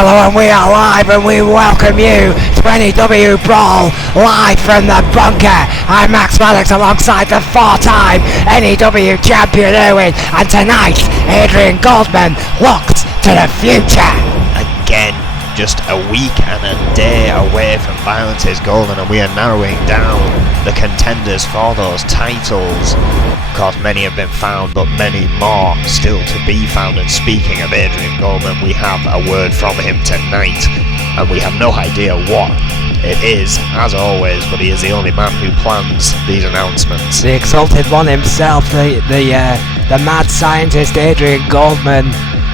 Hello, and we are live, and we welcome you to N.E.W. Brawl, live from the bunker. I'm Max Maddox alongside the four-time N.E.W. champion Erwin, and tonight, Adrian Goldman looks to the future. Again, just a week and a day away from Violence is Golden, and we are narrowing down the contenders for those titles. Of course, many have been found, but many more still to be found. And speaking of Adrian Goldman, we have a word from him tonight, and we have no idea what it is, as always, but he is the only man who plans these announcements. The exalted one himself, the mad scientist Adrian Goldman,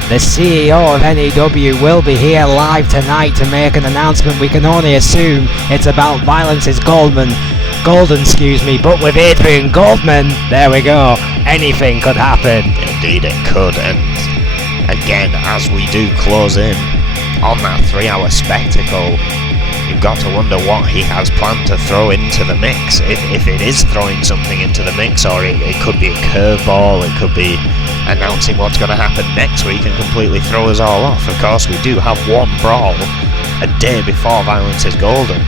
the CEO of N.E.W, will be here live tonight to make an announcement. We can only assume it's about Violence is Golden, but with Adrian Goldman, there we go, anything could happen. Indeed it could, and again, as we do close in on that 3-hour spectacle, you've got to wonder what he has planned to throw into the mix, if it is throwing something into the mix, or it could be a curveball, it could be announcing what's going to happen next week and completely throw us all off. Of course, we do have one brawl a day before Violence is Golden.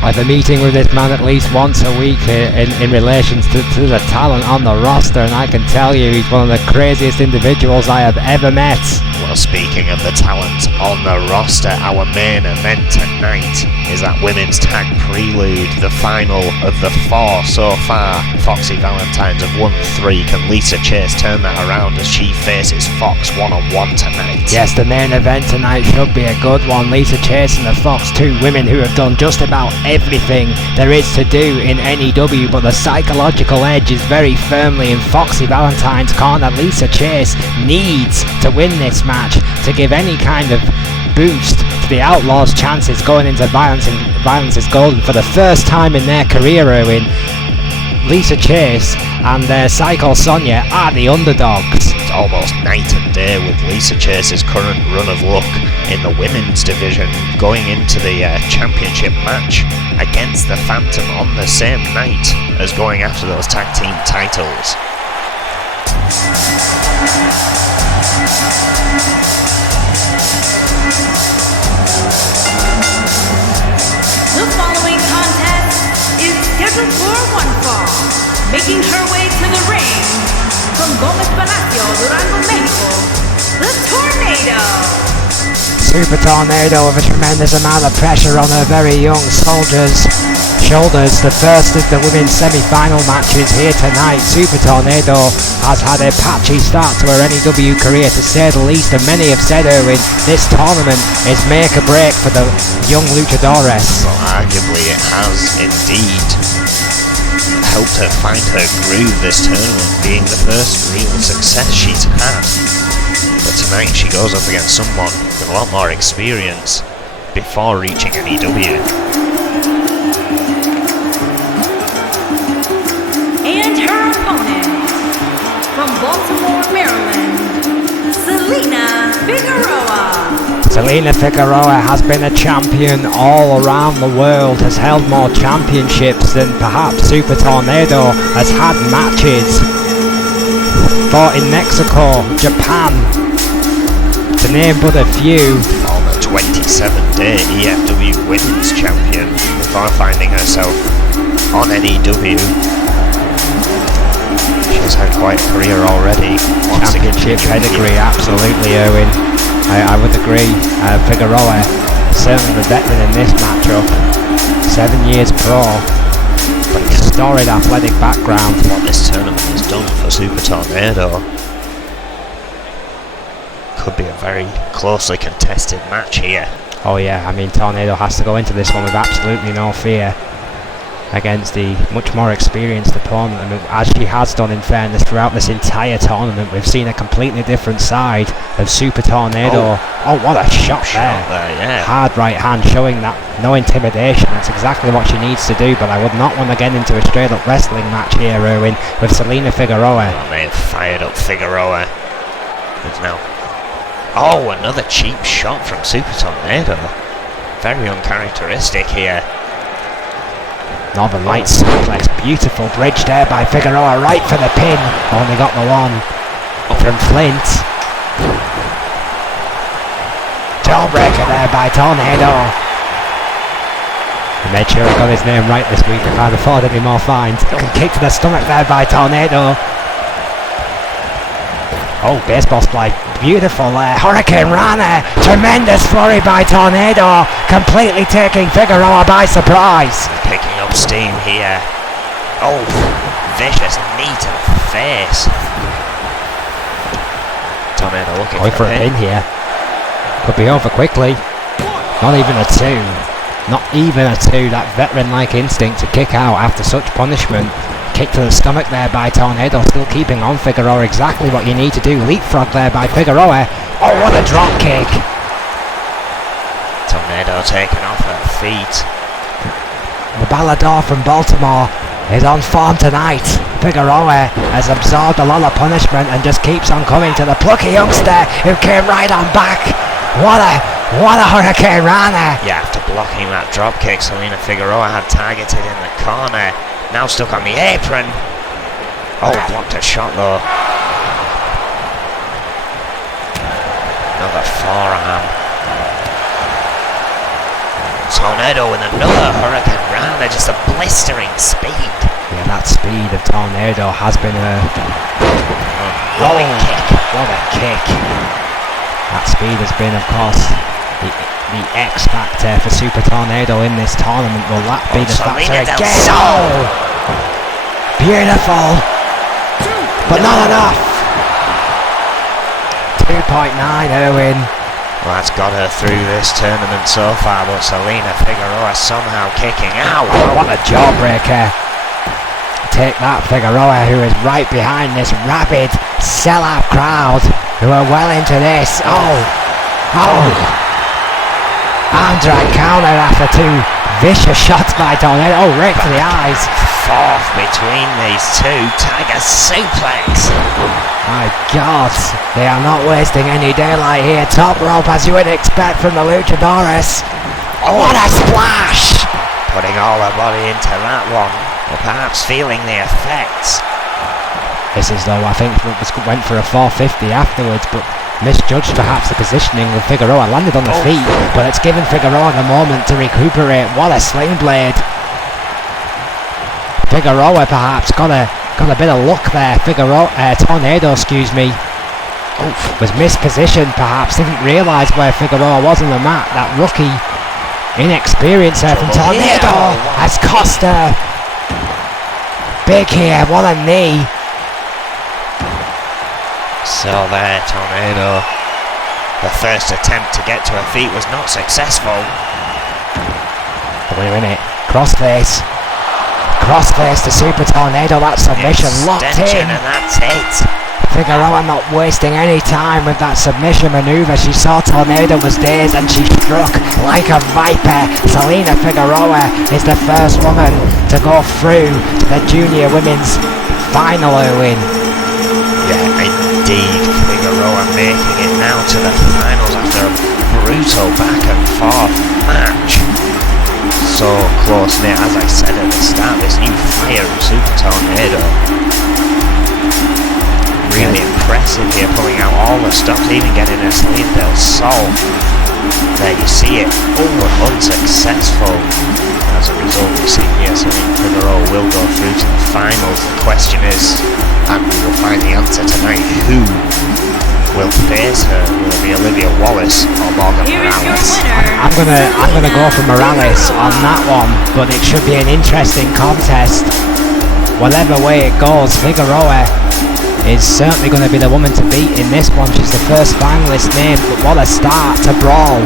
I've been meeting with this man at least once a week in relation to the talent on the roster, and I can tell you he's one of the craziest individuals I have ever met. Well, speaking of the talent on the roster, our main event tonight is that women's tag prelude, the final of the 4 so far. Foxy Valentines have won 3. Can Lisa Chase turn that around as she faces Fox one-on-one tonight? Yes, the main event tonight should be a good one. Lisa Chase and the Fox, 2 women who have done just about everything there is to do in N.E.W, but the psychological edge is very firmly in Foxy Valentine's corner. Lisa Chase needs to win this match to give any kind of boost to the Outlaws' chances going into Violence is Golden for the first time in their career. Erwin, Lisa Chase and Psycho Sonia are the underdogs. It's almost night and day with Lisa Chase's current run of luck in the women's division, going into the championship match against the Phantom on the same night as going after those tag team titles. The following contest is scheduled for one fall. Making her way to the ring from Gomez Palacio, Durango, Mexico, the Tornado. Super Tornado with a tremendous amount of pressure on her very young soldiers' shoulders. The first of the women's semi-final matches here tonight. Super Tornado has had a patchy start to her N.E.W career, to say the least, and many have said, Erwin, this tournament is make or break for the young luchadores. Well, arguably it has indeed helped her find her groove this tournament, being the first real success she's had. But tonight she goes up against someone with a lot more experience before reaching N.E.W. And her opponent from Baltimore, Maryland, Selena Figueroa. Selena Figueroa has been a champion all around the world, has held more championships than perhaps Super Tornado, has had matches, fought in Mexico, Japan, to name but a few. Former 27-day EFW Women's Champion before finding herself on N.E.W. She's had quite a career already. Championship pedigree, absolutely, Erwin. I would agree. Figueroa, certainly the veteran in this matchup. 7 years pro, but a storied athletic background. What this tournament has done for Super Tornado could be a very closely contested match here. Oh yeah, I mean, Tornado has to go into this one with absolutely no fear against the much more experienced opponent. I mean, as she has done, in fairness, throughout this entire tournament, we've seen a completely different side of Super Tornado. Oh, what a shot there, yeah. Hard right hand, showing that no intimidation. That's exactly what she needs to do, but I would not want to get into a straight up wrestling match here, Erwin, with Selena Figueroa. Oh, they've fired up Figueroa, who's now... Oh, another cheap shot from Super Tornado. Very uncharacteristic here. Northern Lights suplex, beautiful bridge there by Figueroa, right for the pin. Only got the one from Flint. jawbreaker there by Tornado. He made sure I got his name right this week. I can't afford any more fines. Kick to the stomach there by Tornado. Oh, baseball slide. Beautiful there. Hurricane Rana. Tremendous flurry by Tornado. Completely taking Figueroa by surprise. Picking up steam here. Oh, vicious knee to the face. Tornado looking for a pin here. Could be over quickly. Not even a 2. Not even a 2. That veteran-like instinct to kick out after such punishment. Kick to the stomach there by Tornado, still keeping on Figueroa. Exactly what you need to do. Leapfrog there by Figueroa. Oh, what a drop kick. Tornado taking off her feet. The Ballador from Baltimore is on form tonight. Figueroa has absorbed a lot of punishment and just keeps on coming to the plucky youngster who came right on back. What a Hurricane Rana. Yeah, after blocking that drop kick, Selena Figueroa had targeted in the corner. Now stuck on the apron. Oh, blocked a shot though. Another forearm. Tornado with another Hurricane Rana, just a blistering speed. Yeah, that speed of Tornado has been a rolling kick. What a kick. That speed has been, of course, the X factor for Super Tornado in this tournament. Will that be the factor again? Oh! Beautiful! But not enough! 2.9 Irwin. Well, that's got her through this tournament so far, but Selena Figueroa somehow kicking out. Oh, what a jawbreaker. Take that, Figueroa, who is right behind this rabid sellout crowd who are well into this. Oh! Arm drag counter after 2 vicious shots by Tornado. Oh, right to the eyes. Fourth between these two. Tiger suplex. My God, they are not wasting any daylight here. Top rope, as you would expect from the Luchadores. Oh, what a splash! Putting all her body into that one, or perhaps feeling the effects. This is though, I think, went for a 450 afterwards, but misjudged perhaps the positioning of Figueroa. Landed on the feet, but it's given Figueroa the moment to recuperate. What a sling blade. Figueroa perhaps got a bit of luck there. Tornado, excuse me, was mispositioned perhaps. Didn't realise where Figueroa was on the mat. That rookie inexperience there from Tornado has cost her. Big here. What a knee. So there, Tornado. The first attempt to get to her feet was not successful. We're in it. Crossface to Super Tornado. That submission locked in. And that's it. Figueroa not wasting any time with that submission maneuver. She saw Tornado was dazed and she struck like a viper. Selena Figueroa is the first woman to go through to the junior women's final win. Yeah, indeed. Figueroa making it now to the finals after a brutal back and forth match. So close knit, as I said at the start, this new fire of Super Tornado. Really impressive here, pulling out all the stops, even getting a Celine del Sol. There you see it, unsuccessful. As a result, we see here Celine Figueroa will go through to the finals. The question is, and we will find the answer tonight, who will face her? Will it be Olivia Wallace or Morgan Morales? I'm gonna go for Morales on that one, but it should be an interesting contest. Whatever way it goes, Figueroa is certainly going to be the woman to beat in this one. She's the first finalist named, but what a start to Brawl.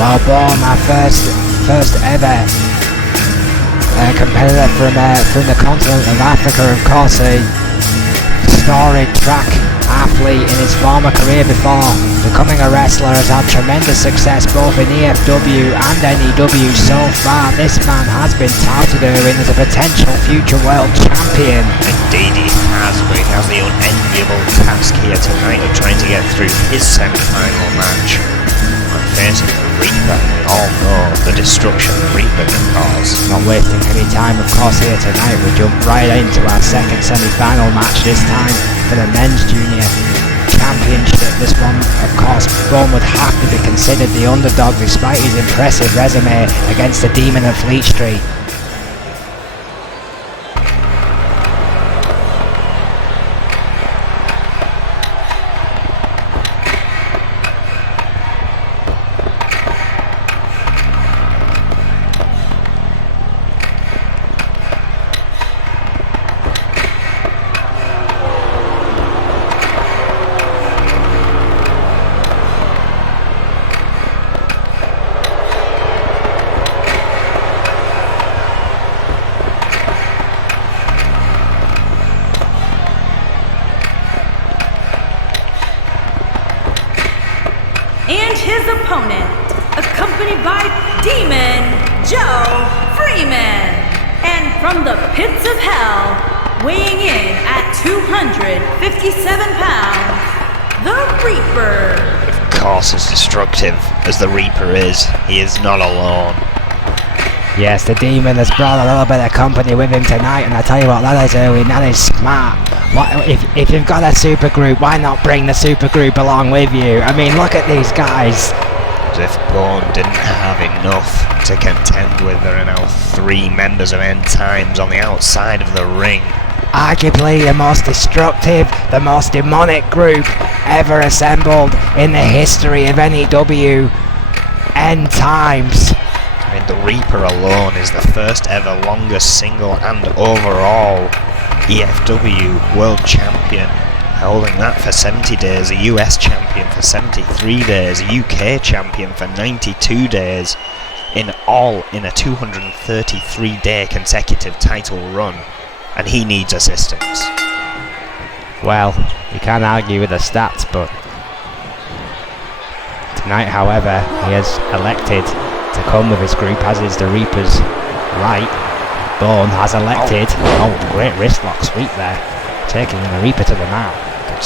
Well, Brawl, our first ever competitor from the continent of Africa, of course, a storied track athlete in his former career before becoming a wrestler, has had tremendous success both in EFW and N.E.W. so far. This man has been touted as a potential future world champion. Indeed he has, but he has the unenviable task here tonight of trying to get through his semi-final match and facing the Reaper. We all know the destruction the Reaper can cause. Not wasting any time, of course, here tonight. We jump right into our second semi-final match, this time for the men's junior championship. This one, of course, Brawl would have to be considered the underdog despite his impressive resume against the Demon of Fleet Street. And his opponent, accompanied by Demon Joe Freeman. And from the pits of hell, weighing in at 257 pounds, the Reaper. Of course, as destructive as the Reaper is, he is not alone. Yes, the Demon has brought a little bit of company with him tonight, and I tell you what, that is Erwin, that is smart. If you've got a super group, why not bring the super group along with you? I mean, look at these guys. As if Bone didn't have enough to contend with, there are now 3 members of End Times on the outside of the ring. Arguably the most destructive, the most demonic group ever assembled in the history of N.E.W. End Times. I mean, the Reaper alone is the first ever longest single and overall EFW World Champion, holding that for 70 days, a US Champion for 73 days, a UK Champion for 92 days, in all in a 233-day consecutive title run, and he needs assistance. Well, you can't argue with the stats, but tonight, however, he has elected to come with his group, as is the Reaper's right. Bone has elected, great wrist lock sweep there, taking the Reaper to the mat.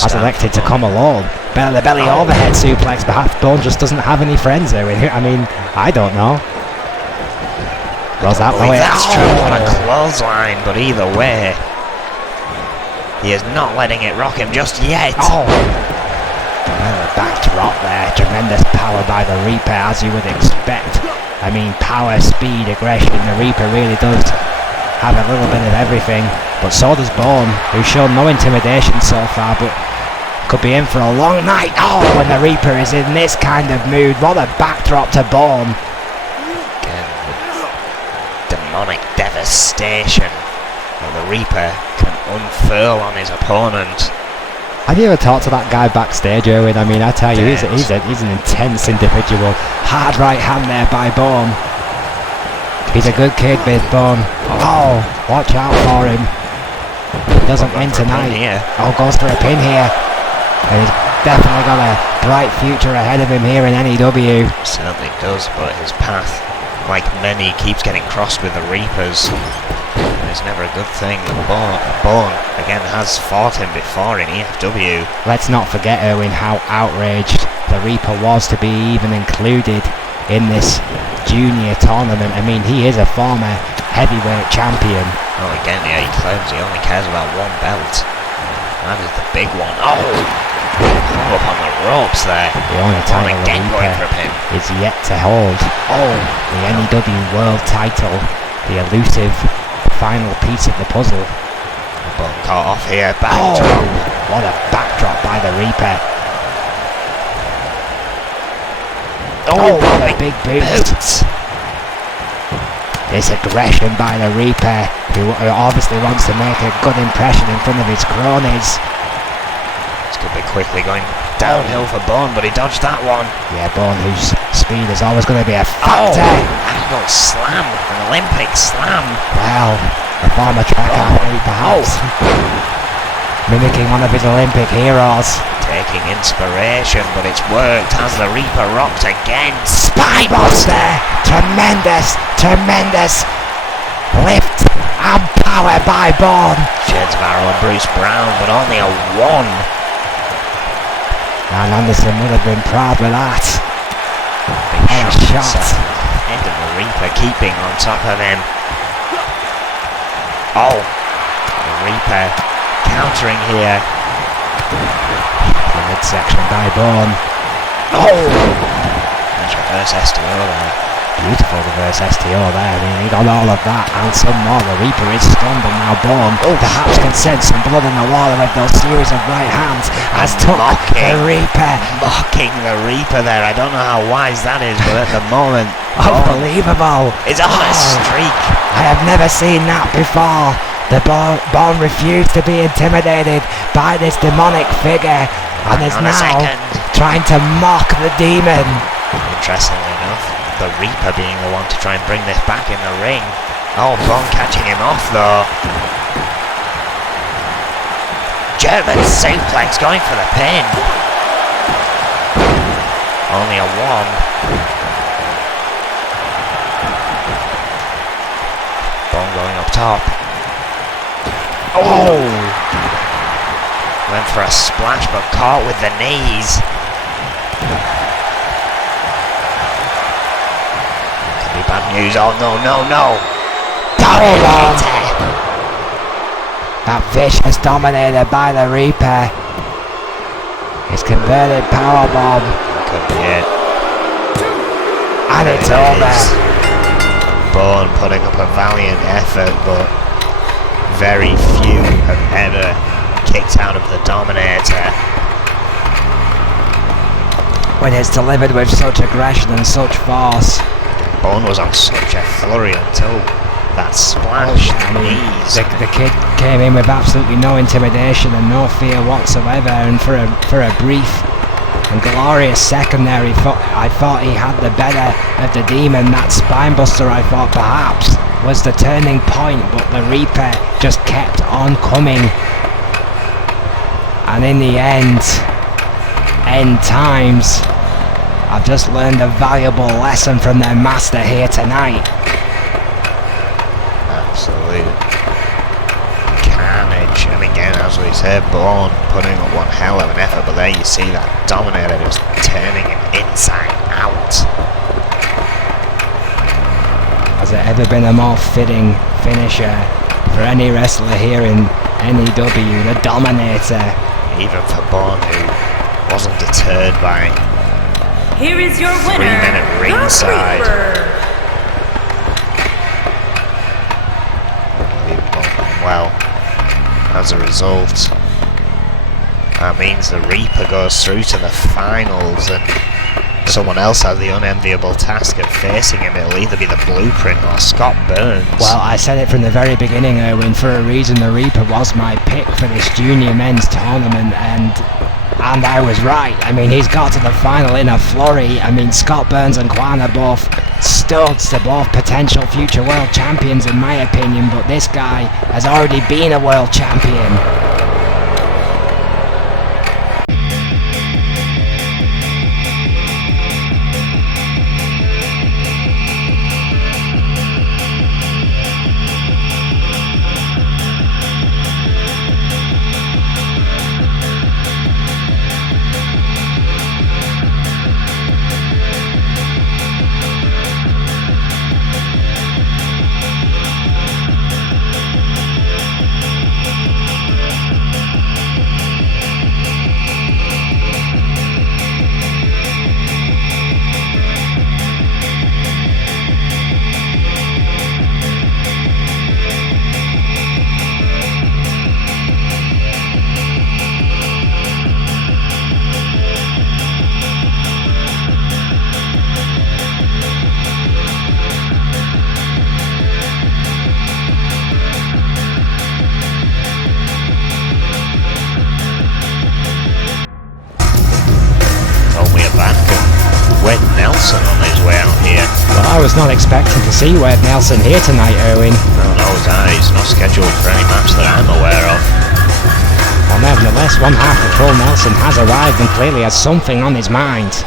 Has elected to come alone. Belly to belly overhead suplex, perhaps Bone just doesn't have any friends there in here. I mean, I don't know. Rolls out the way. That's true, on a clothesline, but either way, he is not letting it rock him just yet. Well, a backdrop there, tremendous power by the Reaper, as you would expect. I mean, power, speed, aggression, the Reaper really does have a little bit of everything, but so does Bone, who's shown no intimidation so far, but could be in for a long night. When the Reaper is in this kind of mood, what a backdrop to Bone. Again, demonic devastation that the Reaper can unfurl on his opponent. Have you ever talked to that guy backstage, Erwin? I mean, I tell you, he's an intense individual. Hard right hand there by Bone. He's a good kid, Biz Bone. Watch out for him. He doesn't win tonight. Goes for a pin here. And he's definitely got a bright future ahead of him here in N.E.W. Certainly does, but his path, like many, keeps getting crossed with the Reapers. It's never a good thing. Bone, again, has fought him before in EFW. Let's not forget, Erwin, how outraged the Reaper was to be even included in this junior tournament. I mean, he is a former heavyweight champion. Again, he claims he only cares about one belt. That is the big one. Hung up on the ropes there. The only title the Reaper is yet to hold. The N.E.W. World title. The elusive final piece of the puzzle. But caught off here. Backdrop. What a backdrop by the Reaper. What a big boot. This aggression by the Reaper, who obviously wants to make a good impression in front of his cronies. This could be quickly going Downhill for Bourne, but he dodged that one. Yeah, Bourne, whose speed is always going to be a factor. Angle slam, an Olympic slam. Well, a former track athlete perhaps. Mimicking one of his Olympic heroes. Taking inspiration, but it's worked as the Reaper rocked again. Spinebuster! Tremendous, tremendous lift and power by Bourne. Shades of Arrow and Bruce Brown, but only a 1. And Anderson would have been proud with that. Big shot. End of the Reaper keeping on top of him. Oh, the Reaper countering here. The midsection by Bourne. Oh! Nice reverse STO there. Beautiful reverse STO there. I mean, he got all of that and some more. The Reaper is stunned, and now Bourne perhaps can sense some blood in the water with those series of right hands as took the Reaper. Mocking the Reaper there. I don't know how wise that is, but at the moment, unbelievable. It's on a streak. I have never seen that before. The Bourne refused to be intimidated by this demonic figure and is now trying to mock the demon. Interestingly enough, the Reaper being the one to try and bring this back in the ring. Oh, Bourne catching him off though. German suplex going for the pin. Only a 1. Bourne going up top. Oh! Went for a splash but caught with the knees. Could be bad news. Oh no, no, no! Powerbomb! That vicious dominated by the Reaper. His converted powerbomb. Could be it. And it's over. Bourne putting up a valiant effort, but very few have ever kicked out of the Dominator. When it's delivered with such aggression and such force. Bourne was on such a flurry until that splash. The kid came in with absolutely no intimidation and no fear whatsoever, and for a brief and glorious second there, I thought he had the better of the demon. That spinebuster, I thought perhaps was the turning point, but the Reaper just kept on coming, and in the end times, I've just learned a valuable lesson from their master here tonight. Absolute carnage, and again, as we said, Bourne putting up one hell of an effort, but there you see that Dominator just turning him inside out. Has there ever been a more fitting finisher for any wrestler here in N.E.W, the Dominator? Even for Bourne, who wasn't deterred by here is your winner, 3-minute ringside. Well, as a result, that means the Reaper goes through to the finals, and someone else has the unenviable task of facing him. It'll either be the Blueprint or Scott Burns. Well, I said it from the very beginning, Erwin, for a reason the Reaper was my pick for this junior men's tournament, and I was right. I mean, he's got to the final in a flurry. I mean, Scott Burns and Quan are both studs. They're both potential future world champions in my opinion, but this guy has already been a world champion. Nelson on his way out here. Well, I was not expecting to see Wade Nelson here tonight, Erwin. No, he's not scheduled for any match that I'm aware of. Well, nevertheless, one half of Full Nelson has arrived and clearly has something on his mind.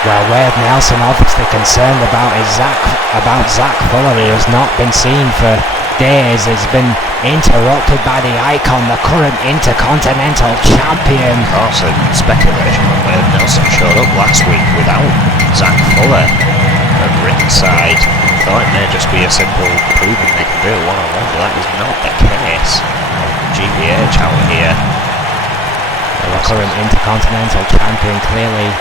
Well, Wade Nelson obviously concerned about Zach Fuller, who has not been seen for days, has been interrupted by the Icon, the current Intercontinental Champion. Also, speculation on Wade Nelson showed up last week without Zach Fuller at ringside. Thought it may just be a simple proving they can do it one-on-one, but that is not the case. GBH out here. The current Intercontinental Champion clearly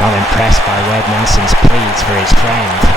not impressed by Wade Nelson's pleas for his friend.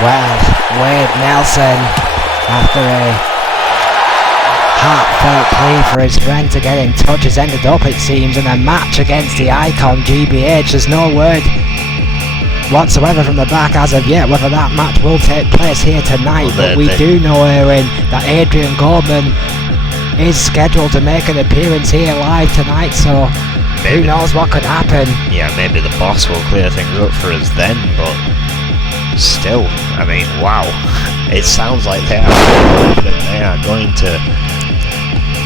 Well, Wade Nelson, after a heartfelt plea for his friend to get in touch, has ended up, it seems, in a match against the icon GBH. There's no word whatsoever from the back as of yet whether that match will take place here tonight, but we do know, Erwin, that Adrian Goldman is scheduled to make an appearance here live tonight, so maybe, who knows what could happen. Yeah, maybe the boss will clear things up for us then, but still, I mean, wow. It sounds like they are going to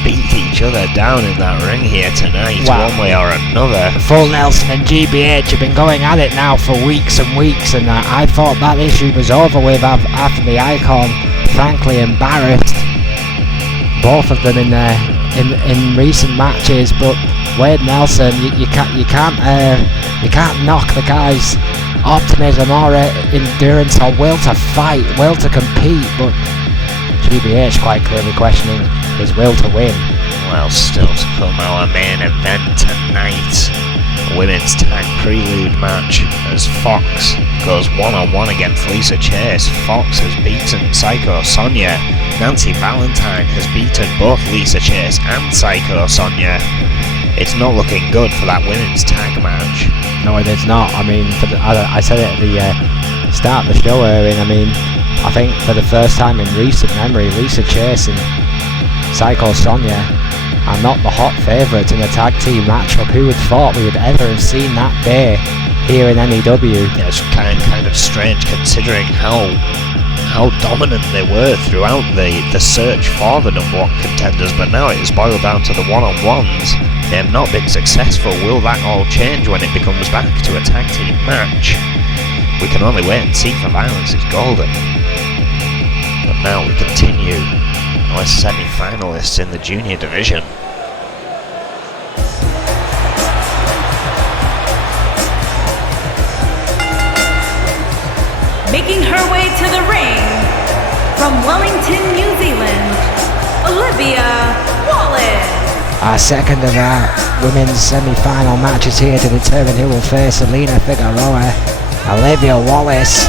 beat each other down in that ring here tonight, one way or another. Full Nelson and GBH have been going at it now for weeks and weeks, and I thought that issue was over with after the icon frankly embarrassed both of them in recent matches. But Wade Nelson, you can't knock the guy's optimism or endurance or will to fight, will to compete, but GBH quite clearly questioning his will to win. Well, still to come, our main event tonight, a women's tag prelude match as Fox goes one-on-one against Lisa Chase. Fox has beaten Psycho Sonia. Nancy Valentine has beaten both Lisa Chase and Psycho Sonia. It's not looking good for that women's tag match. No, it is not. I mean, I said it at the start of the show, Erwin. I mean, I think for the first time in recent memory, Lisa Chase and Psycho Sonia are not the hot favourites in a tag team matchup. Who would thought we would ever have seen that day here in N.E.W? Yeah, it's kind of strange considering how dominant they were throughout the search for the number one contenders, but now it has boiled down to the one-on-ones. They have not been successful. Will that all change when it becomes back to a tag team match? We can only wait and see, for violence is golden. But now we continue our semi-finalists in the junior division. Making her way to the ring, from Wellington, New Zealand, Olivia Wallace. Our second of our women's semi-final matches here to determine who will face Selena Figueroa. Olivia Wallace.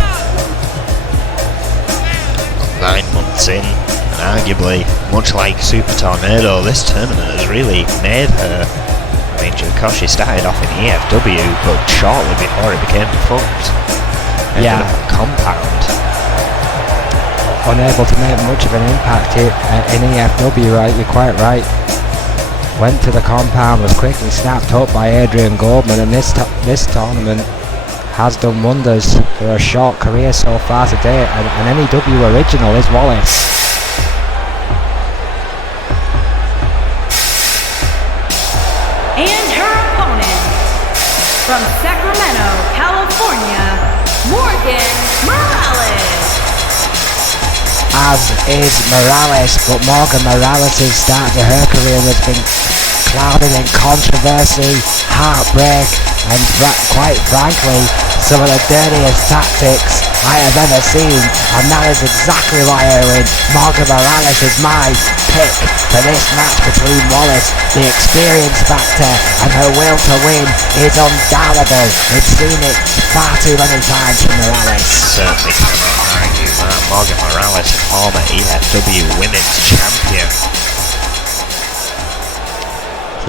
9 months in, and arguably, much like Super Tornado, this tournament has really made her. I mean, of course, she started off in EFW, but shortly before it became defunct. Yeah. Compound. Unable to make much of an impact here in EFW, right? You're quite right. Went to the compound, was quickly snapped up by Adrian Goldman, and this tournament has done wonders for a short career so far today. An N.E.W. original is Wallace. And her opponent, from Sacramento, California, Morgan Morales. As is Morales, but Morgan Morales' start to her career has been clouded in controversy, heartbreak, and quite frankly, some of the dirtiest tactics I have ever seen, and that is exactly why, Erwin, Morgan Morales is my pick for this match between Wallace. The experience factor and her will to win is undoubtable. We've seen it far too many times from Morales. Certainly cannot argue that. Morgan Morales, former EFW Women's Champion.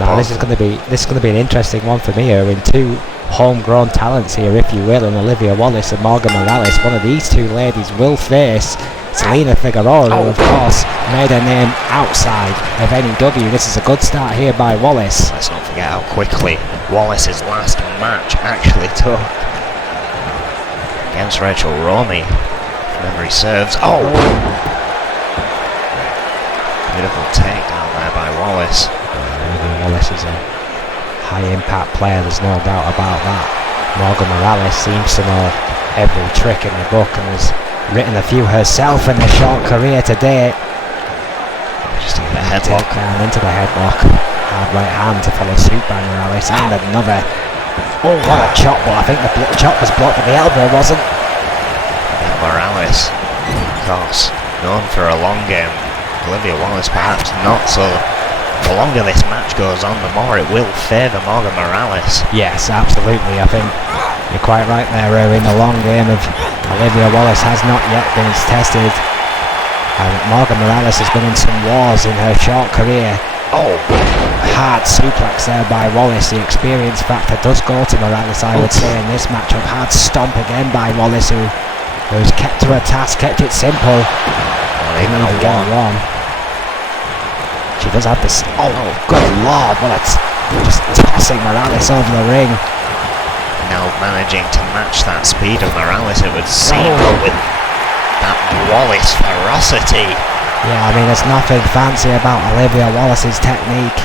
Now this is going to be an interesting one for me, Erwin. Two homegrown talents here, if you will, and Olivia Wallace and Morgan Morales. One of these two ladies will face Selena Figueroa, who of course made her name outside of N.E.W. This is a good start here by Wallace. Let's not forget how quickly Wallace's last match actually took against Rachel Romey, if memory serves. Oh! Beautiful takedown there by Wallace. Wallace is a high impact player, there's no doubt about that. Morgan Morales seems to know every trick in the book and has written a few herself in her short career today. Just into the headlock. Down into the headlock. Hard right hand to follow suit by Morales, and another. Oh, what a chop! Well, I think the chop was blocked at the elbow, wasn't? And Morales, of course, known for a long game. Olivia Wallace perhaps not so the longer this match goes on, the more it will favour Morgan Morales. Yes, absolutely. I think you're quite right there, Rowan. The long game of Olivia Wallace has not yet been tested. And Morgan Morales has been in some wars in her short career. Oh, hard suplex there by Wallace. The experience factor does go to Morales, I would say, in this matchup. Hard stomp again by Wallace, who's kept to her task, kept it simple. well, even a one. She does have this. Oh, good lord! Well, it's just tossing Morales over the ring. Now managing to match that speed of Morales, it would seem, but with that Wallace ferocity. Yeah, I mean, there's nothing fancy about Olivia Wallace's technique.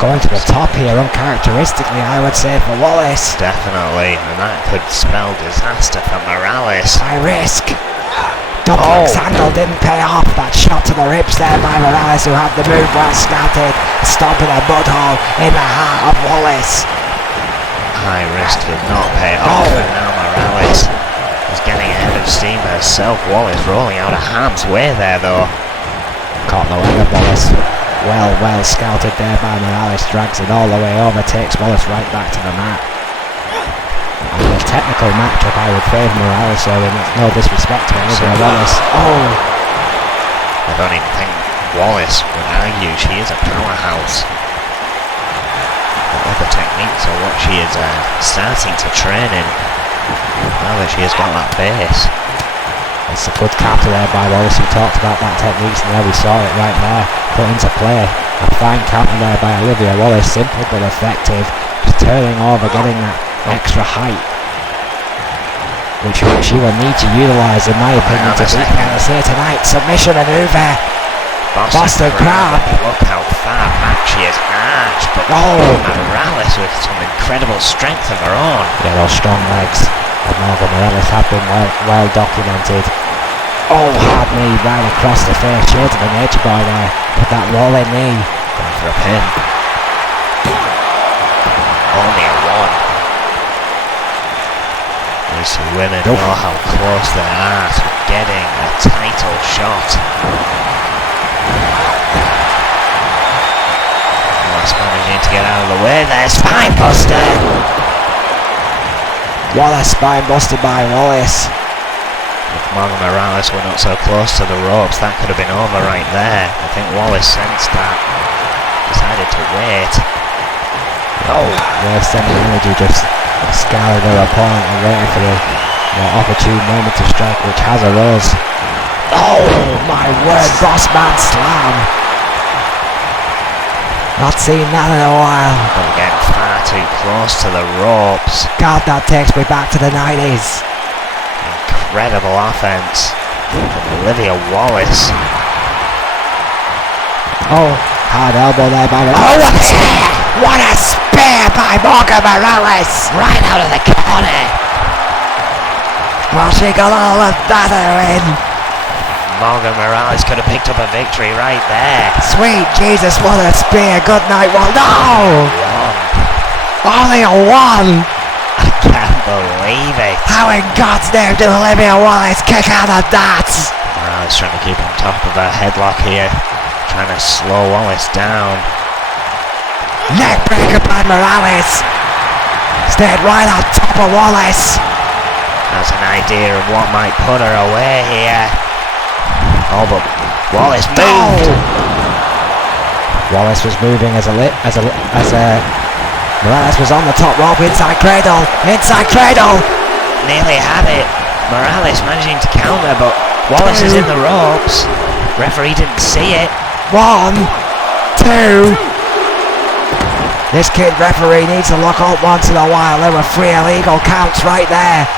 Going to the top here, uncharacteristically, I would say, for Wallace. Definitely, and that could spell disaster for Morales. High risk. Double axe handle didn't pay off. That shot to the ribs there by Morales, who had the move well scouted. Stomping a mud hole in the heart of Wallace. High risk did not pay off, and now Morales is getting ahead of steam herself. Wallace rolling out of harm's way there, though. Caught the leg of Wallace. Well scouted there by Morales. Drags it all the way over. Takes Wallace right back to the mat. In a technical matchup, I would favour Morales, so it's no disrespect to Olivia Wallace. Oh! I don't even think Wallace would argue she is a powerhouse. But the techniques are what she is starting to train in, now that she has got that base. It's a good counter there by Wallace. We talked about that techniques, and there we saw it right there, put into play. A fine counter there by Olivia Wallace, simple but effective. Just turning over, getting that extra height, which she will need to utilise, in my opinion, to beat Morales here tonight. Submission maneuver. Boston Crab. Look how far back she is arched, but Morales with some incredible strength of her own. Yeah, those strong legs of Morgan Morales have been well documented. Oh, hard knee right across the face. Shades of a nature boy there with that rolling knee. Going for a pin. Only a one. These two women know how close they are to getting a title shot. Wallace managing to get out of the way there. Spine buster. Wallace spine busted by Wallace. If Morgan Morales were not so close to the ropes, that could have been over right there. I think Wallace sensed that. Decided to wait. Sending energy, just scoured her opponent and waiting for the opportune moment to strike, which has arose. Oh my word, boss man slam. Not seen that in a while. But again, far too close to the ropes. God, that takes me back to the 90s. Incredible offense from Olivia Wallace. Oh, hard elbow there by Morales. What a spear by Morgan Morales! Right out of the corner. Well, she got all of that in. Morgan Morales could have picked up a victory right there. Sweet Jesus, what a spear. Good night. Well, no! Only a one! I can't believe it. How in God's name did Olivia Wallace kick out of that? Morales trying to keep on top of her headlock here. Trying to slow Wallace down. Neck breaker by Morales. Stayed right on top of Wallace. Has an idea of what might put her away here. Oh, but Wallace moved. Wallace was moving as Morales was on the top rope. Inside cradle. Nearly had it. Morales managing to counter, but Wallace is in the ropes. Referee didn't see it. 1, 2. This kid referee needs to look up once in a while. There were 3 illegal counts right there.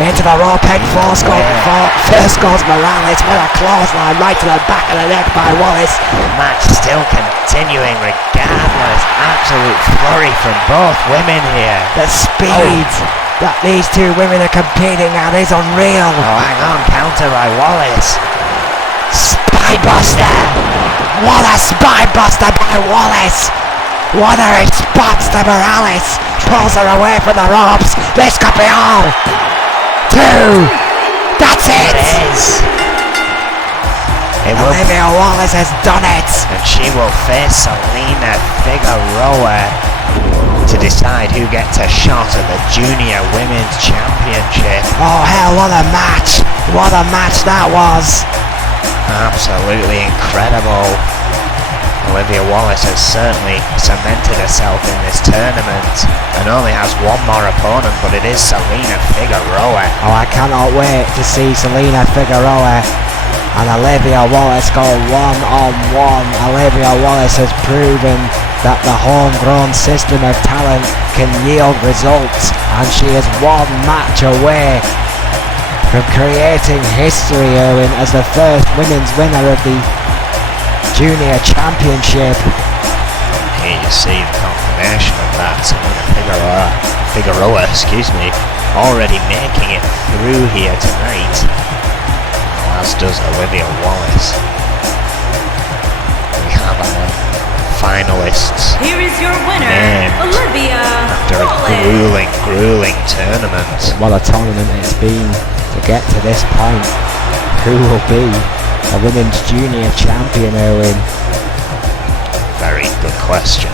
Into the raw peg, first goes Morales. What a clothesline right to the back of the neck by Wallace. The match still continuing regardless. Absolute flurry from both women here. The speed that these two women are competing at is unreal. Oh, hang on, counter by Wallace. Spinebuster! What a spinebuster by Wallace! What a response to Morales! Pulls her away from the ropes. This could be all. 2. That's it! It is. Olivia Wallace has done it! And she will face Selena Figueroa to decide who gets a shot at the Junior Women's Championship. Oh hell, what a match! What a match that was! Absolutely incredible. Olivia Wallace has certainly cemented herself in this tournament and only has one more opponent, but it is Selena Figueroa. Oh, I cannot wait to see Selena Figueroa and Olivia Wallace go one-on-one. Olivia Wallace has proven that the homegrown system of talent can yield results, and she is one match away from creating history, Owen, as the first women's winner of the Junior Championship. Here you see the confirmation of that. Selena Figueroa, already making it through here tonight, as does Olivia Wallace. We have our finalists. Here is your winner, named Olivia after a Wallace. grueling tournament. What a tournament it's been to get to this point. Who will be a women's junior champion, Owen? Very good question.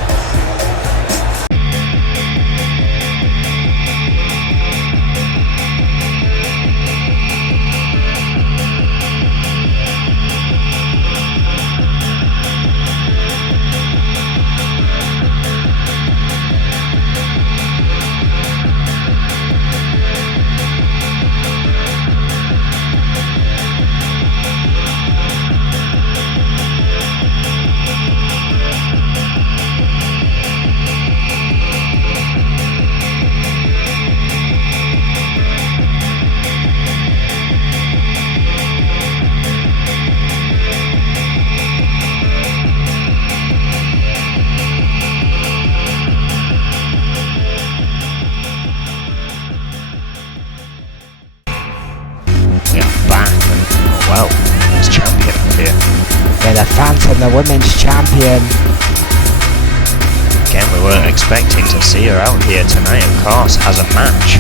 The women's champion. Again, we weren't expecting to see her out here tonight, of course, as a match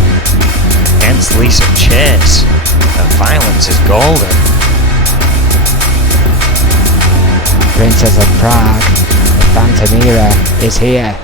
against Lisa Chase. Her violence is golden. Princess of Prague, the Phantom era, is here.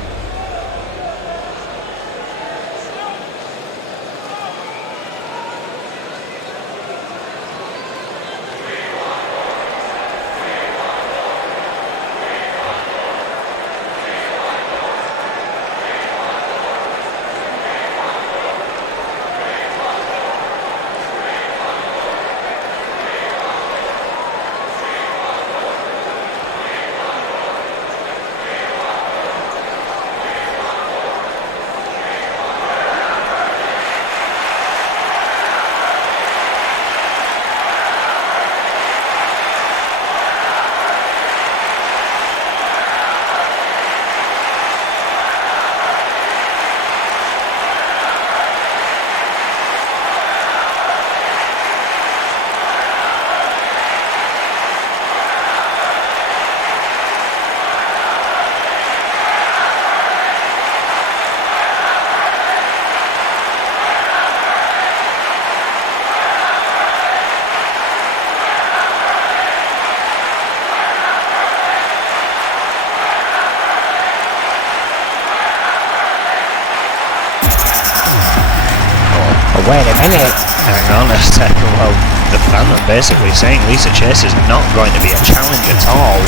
Wait a minute. Hang on a second. Well, the fan are basically saying Lisa Chase is not going to be a challenge at all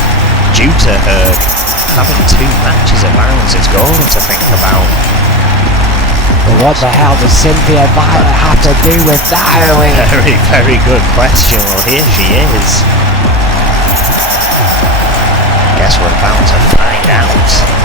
due to her having 2 matches at Violence is Golden to think about. But what the hell does Cynthia Violet have to do with that, Owen? Very, very good question. Well, here she is. Guess we're about to find out.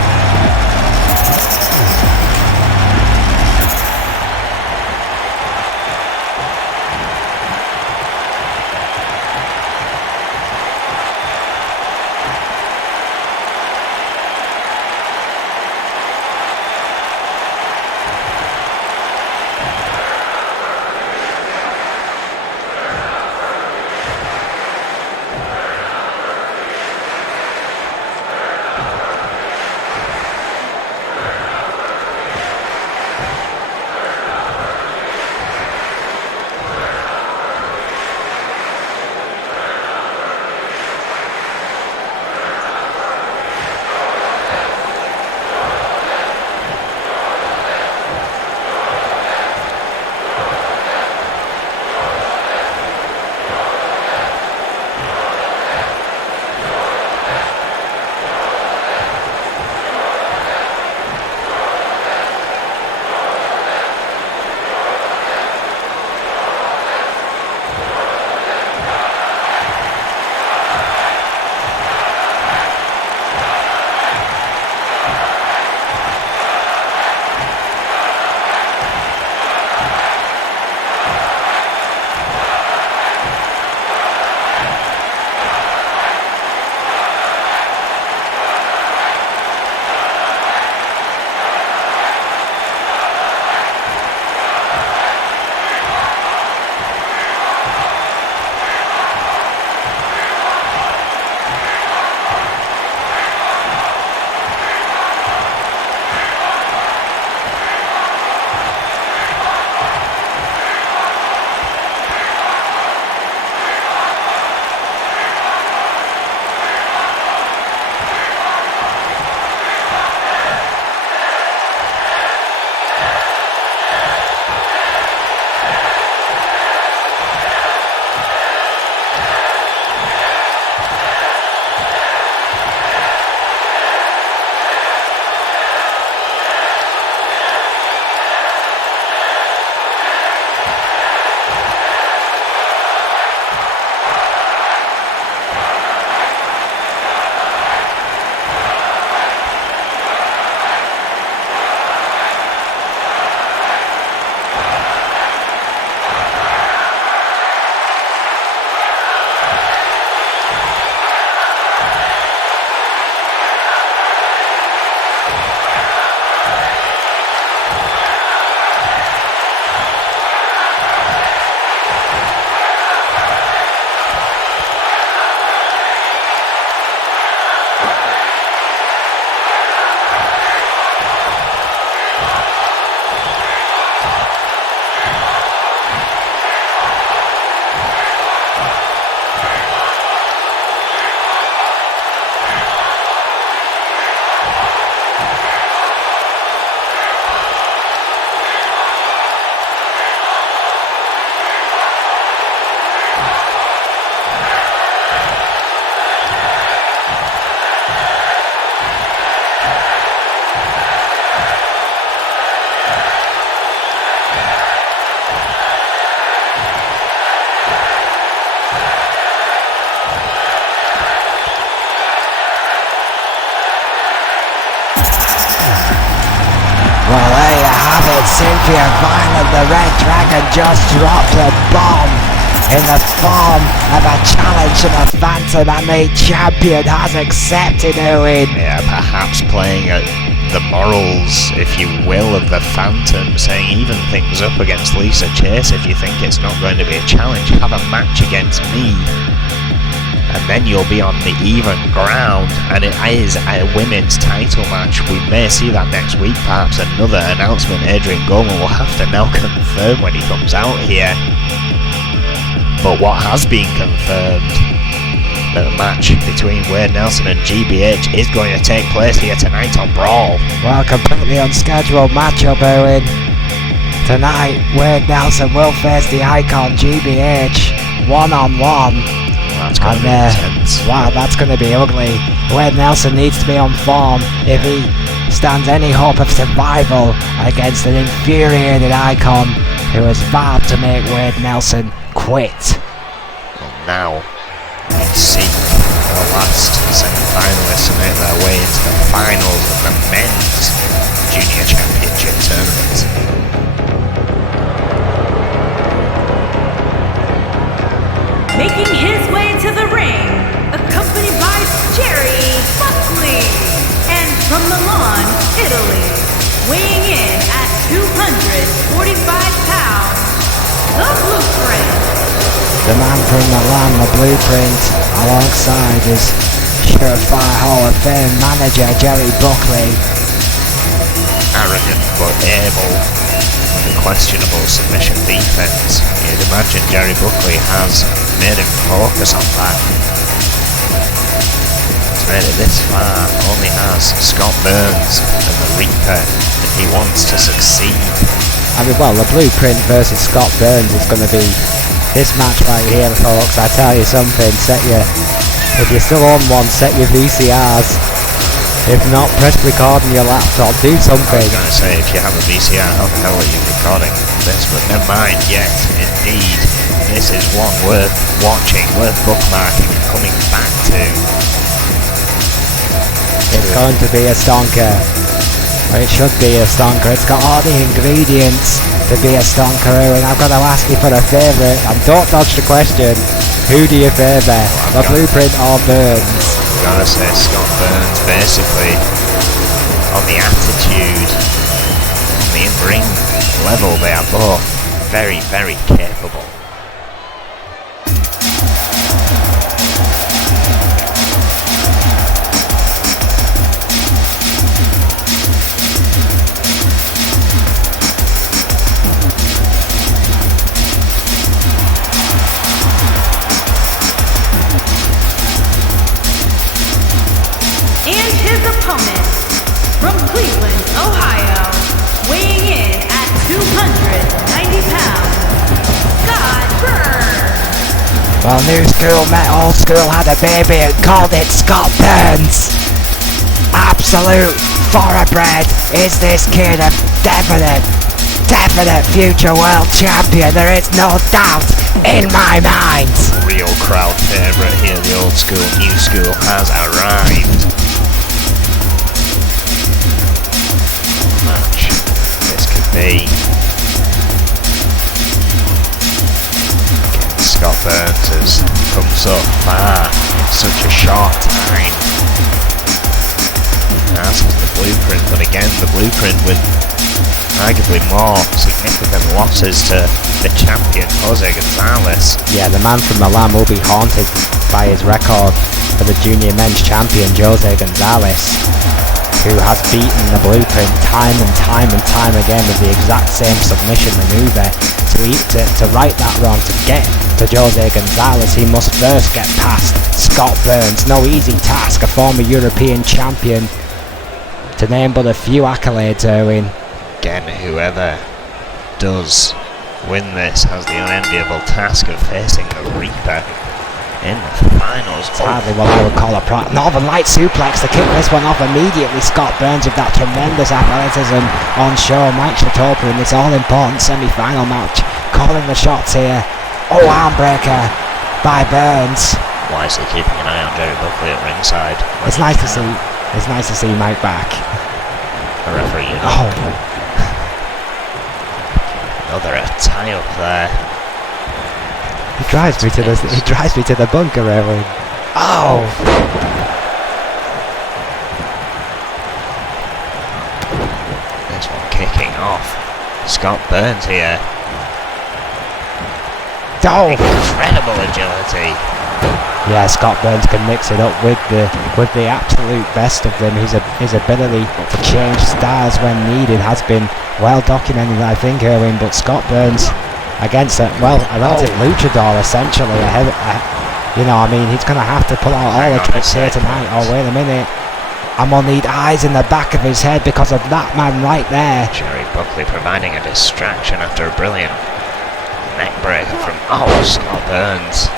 with Cynthia Violet. The Red Dragon just dropped a bomb in the form of a challenge to the Phantom, and the champion has accepted Owen. Yeah, perhaps playing at the morals, if you will, of the Phantom, saying even things up against Lisa Chase. If you think it's not going to be a challenge, have a match against me, and then you'll be on the even ground. And it is a women's title match. We may see that next week, perhaps another announcement. Adrian Gorman will have to now confirm when he comes out here. But what has been confirmed, that the match between Wade Nelson and GBH is going to take place here tonight on Brawl. Well, completely unscheduled matchup, Owen. Tonight, Wade Nelson will face the Icon GBH one-on-one. That's going to be intense. Wow, that's going to be ugly. Wade Nelson needs to be on form if he stands any hope of survival against an infuriated Icon who has vowed to make Wade Nelson quit. Well, now we seek the last semi-finalists to make their way into the finals of the men's junior championship tournament. Making his way to the ring, accompanied by Jerry Buckley, and from Milan, Italy, weighing in at 245 pounds, the Blueprint. The man from Milan, the Blueprint, alongside his surefire Hall of Fame manager Jerry Buckley. Arrogant but able, with a questionable submission defense. You'd imagine Jerry Buckley has made him focus on that. He's made it this far, only has Scott Burns and the Reaper, and he wants to succeed. I mean, well, the Blueprint versus Scott Burns is going to be this match right here, folks. I tell you something, if you're still on one, set your VCRs. If not, press record on your laptop, do something. I was going to say, if you have a VCR, how the hell are you recording this? But never mind, yes, indeed. This is one worth watching, worth bookmarking and coming back to. It's going to be a stonker. Or it should be a stonker. It's got all the ingredients to be a stonker, and I've got to ask you for a favourite. And don't dodge the question. Who do you favour? The Blueprint or Burns? I've got to say Scott Burns, basically, on the attitude, on the in-ring level, they are both very, very capable. From Cleveland, Ohio, weighing in at 290 pounds, Scott Burns. Well, new school met old school, had a baby and called it Scott Burns. Absolute thoroughbred is this kid, a definite future world champion. There is no doubt in my mind. Real crowd favourite here, the old school, new school has arrived. Be. Scott Burns has come so far in such a short time, as has the Blueprint, but again the Blueprint with arguably more significant losses to the champion Jose Gonzalez. Yeah, the man from Milan will be haunted by his record for the junior men's champion Jose Gonzalez, who has beaten the Blueprint time and time again with the exact same submission maneuver. To right that wrong, to get to Jose Gonzalez, he must first get past Scott Burns. No easy task, a former European champion, to name but a few accolades, Erwin. Again, whoever does win this has the unenviable task of facing the Reaper in the finals. It's hardly what I would call a Northern Light suplex to kick this one off immediately. Scott Burns with that tremendous athleticism on show. Mike Shatopper in this all-important semi-final match, calling the shots here. Oh, armbreaker by Burns. Wisely keeping an eye on Jerry Buckley at ringside. It's nice to see Mike back. A referee, you know. Oh. Another tie-up there. He drives me to the bunker, Erwin. Oh! This one kicking off. Scott Burns here. Oh! Incredible agility. Yeah, Scott Burns can mix it up with the absolute best of them. His ability to change styles when needed has been well documented, I think, Erwin. But Scott Burns against a relative luchador, essentially. He's going to have to pull out all the tricks here tonight. Oh, wait a minute. I'm going to need eyes in the back of his head because of that man right there. Jerry Buckley providing a distraction after a brilliant neck breaker from Scott Burns.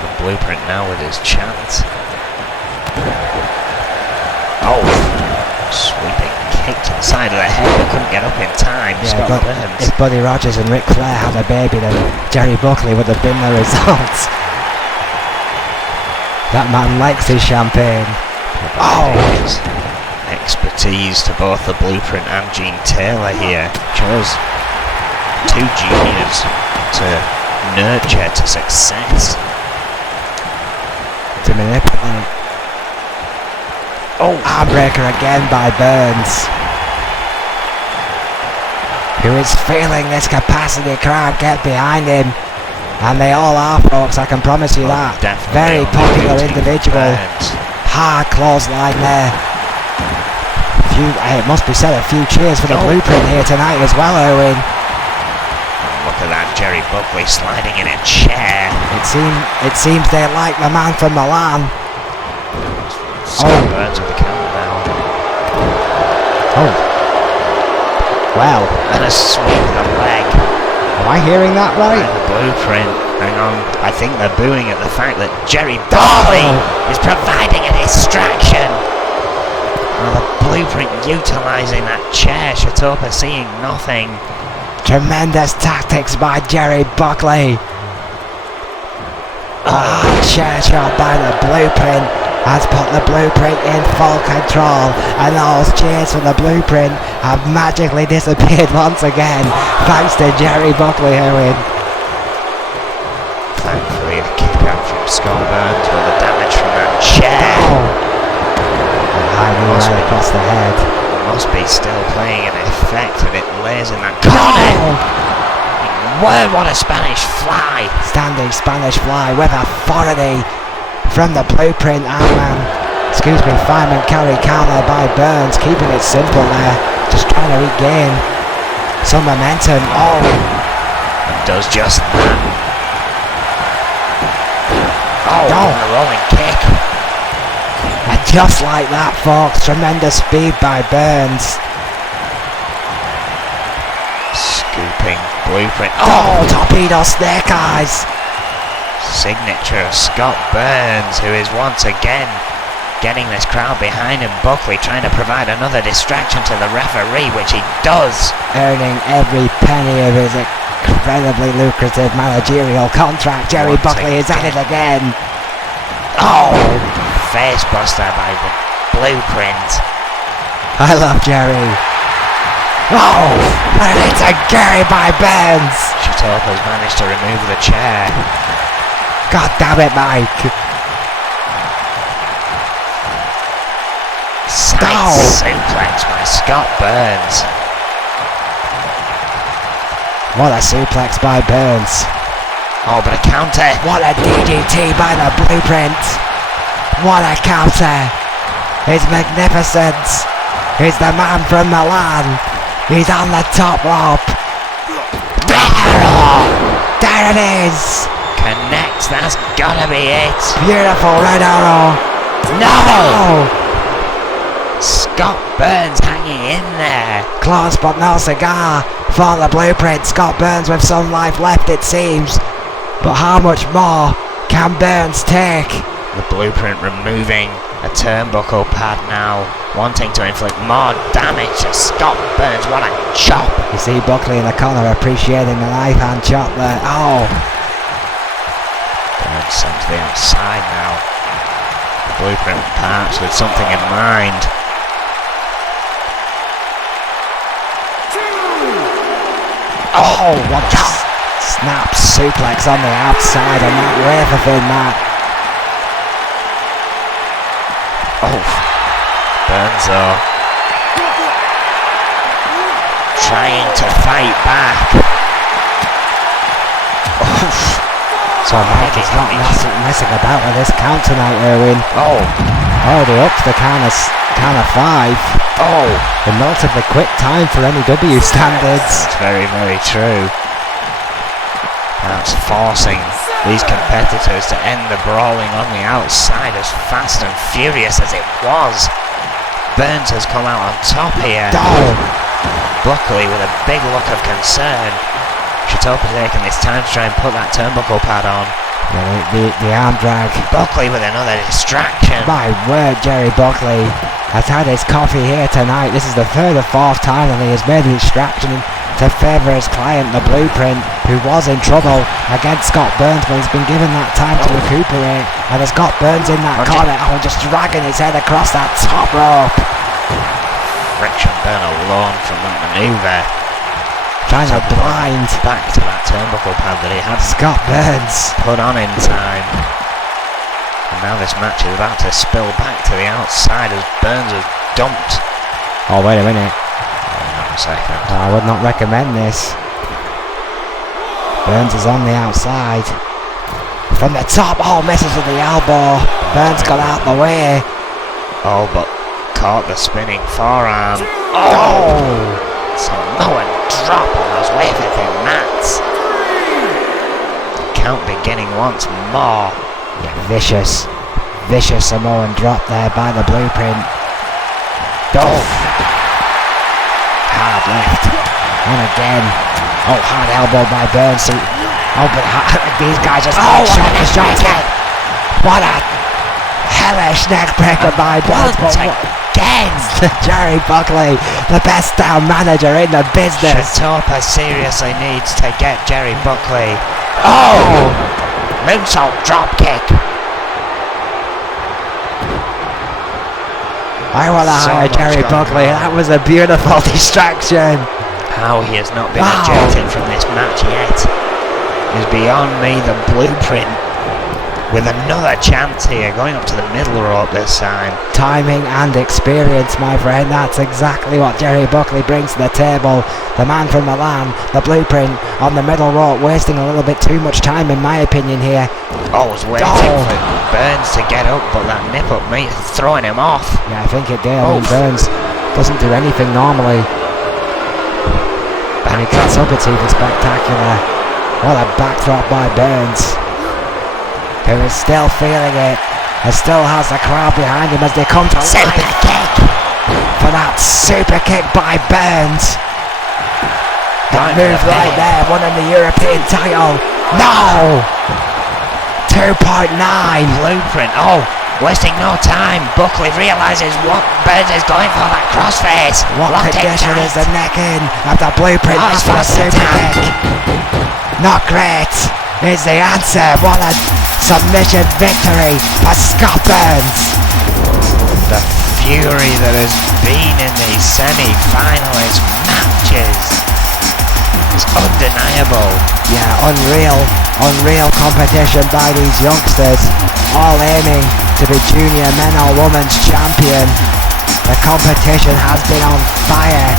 The blueprint now with his chance. Sweeping kick to the side of the head, but couldn't get up in time. Yeah, Scott Burns. If Buddy Rogers and Ric Flair had a baby, then Jerry Buckley would have been the result. That man likes his champagne. His expertise to both the blueprint and Gene Taylor here. Chose two juniors to nurture to success. To manipulate. Armbreaker again by Burns, who is feeling this capacity crowd get behind him. And they all are, folks, I can promise you that. Very popular individual. Hard clothesline there. It must be said, a few cheers for the blueprint here tonight as well, Erwin. Look at that, Jerry Buckley sliding in a chair. It seems they like the man from Milan. Scott Burns with the counter now. Well. And a sweep of the leg. Am I hearing that right? The blueprint. Hang on. I think they're booing at the fact that Jerry Buckley is providing a distraction. The blueprint utilising that chair. Shatopa seeing nothing. Tremendous tactics by Jerry Buckley. Chair shot by the blueprint has put the blueprint in full control, and those cheers for the blueprint have magically disappeared once again, thanks to Jerry Buckley, Erwin. Thankfully, a kick out from Scott Burns, but the damage from that chair. High knee right across the head. Must be still playing an effect, and it lays in that corner. What a Spanish fly! Standing Spanish fly with authority from the blueprint fireman carry counter by Burns, keeping it simple there, just trying to regain some momentum. And does just that. A rolling kick. And just like that, folks, tremendous speed by Burns. Scooping blueprint. Torpedo snake eyes. Signature of Scott Burns, who is once again getting this crowd behind him. Buckley trying to provide another distraction to the referee, which he does. Earning every penny of his incredibly lucrative managerial contract. Jerry Buckley is at it again. Face buster by the blueprint. I love Jerry. And it's a Gary by Burns. Shatopa's managed to remove the chair. God damn it, Mike. Side suplex by Scott Burns. What a suplex by Burns. But a counter. What a DDT by the blueprint. What a counter. His magnificence. He's the man from Milan. He's on the top rope. There it is. Connects, that's gotta be it. Beautiful red arrow. No! Scott Burns hanging in there. Close but no cigar for the blueprint. Scott Burns with some life left, it seems. But how much more can Burns take? The blueprint removing a turnbuckle pad now, wanting to inflict more damage to Scott Burns. What a chop. You see Buckley in the corner appreciating the knife hand chop there. Burns sent to the outside now. The blueprint perhaps with something in mind. Oh, what a snap suplex on the outside on that wafer thin mat. Oh, Burns though trying to fight back. So Mike is not messing about with this count tonight, Erwin. Already up to the count of 5. A relatively quick time for N.E.W. standards. That's very, very true. That's forcing these competitors to end the brawling on the outside as fast and furious as it was. Burns has come out on top here. Buckley with a big look of concern. Chitopa taking this time to try and put that turnbuckle pad on. Yeah, the arm drag. Buckley with another distraction. My word, Jerry Buckley has had his coffee here tonight. This is the third or fourth time that he has made a distraction to favour his client, the Blueprint, who was in trouble against Scott Burns, but he's been given that time to recuperate. And there's Scott Burns in that corner, just dragging his head across that top rope. Friction burn alone from that manoeuvre. Trying to blind back to that turnbuckle pad that he had Scott Burns put on in time. And now this match is about to spill back to the outside as Burns has dumped. Oh, wait a minute. Hang on a second. I would not recommend this. Burns is on the outside. From the top, misses with the elbow. Burns got out the way. But caught the spinning forearm. Samoan drop on those wafer thin mats. Count beginning once more. Yeah, vicious Samoan drop there by the Blueprint. Hard left. And again. Hard elbow by Burns. But these guys just shot the shot. What a hellish neck breaker by Burns. Again, Jerry Buckley, the best down manager in the business. Chitopa seriously needs to get Jerry Buckley. Moonsault drop kick. I want to hire Jerry Buckley. That was a beautiful distraction. How he has not been ejected from this match yet is beyond me. The Blueprint with another chance here, going up to the middle rope this time. Timing and experience, my friend. That's exactly what Jerry Buckley brings to the table. The man from Milan, the Blueprint, on the middle rope, wasting a little bit too much time, in my opinion, here. Was waiting for Burns to get up, but that nip-up meat is throwing him off. Yeah, I think it did. I mean, Burns doesn't do anything normally. When he gets up, it's even spectacular. What a backdrop by Burns, who is still feeling it, and still has the crowd behind him as they come to super kick for that super kick by Burns. That move right there, winning the European title. No! 2.9. Blueprint. Wasting no time. Buckley realises what Burns is going for, that crossface. What condition is the neck in of the Blueprint for a super kick? Not great is the answer. What a submission victory for Scott Burns. The fury that has been in these semi-finalist matches is undeniable. Yeah, unreal competition by these youngsters, all aiming to be junior men or women's champion. The competition has been on fire,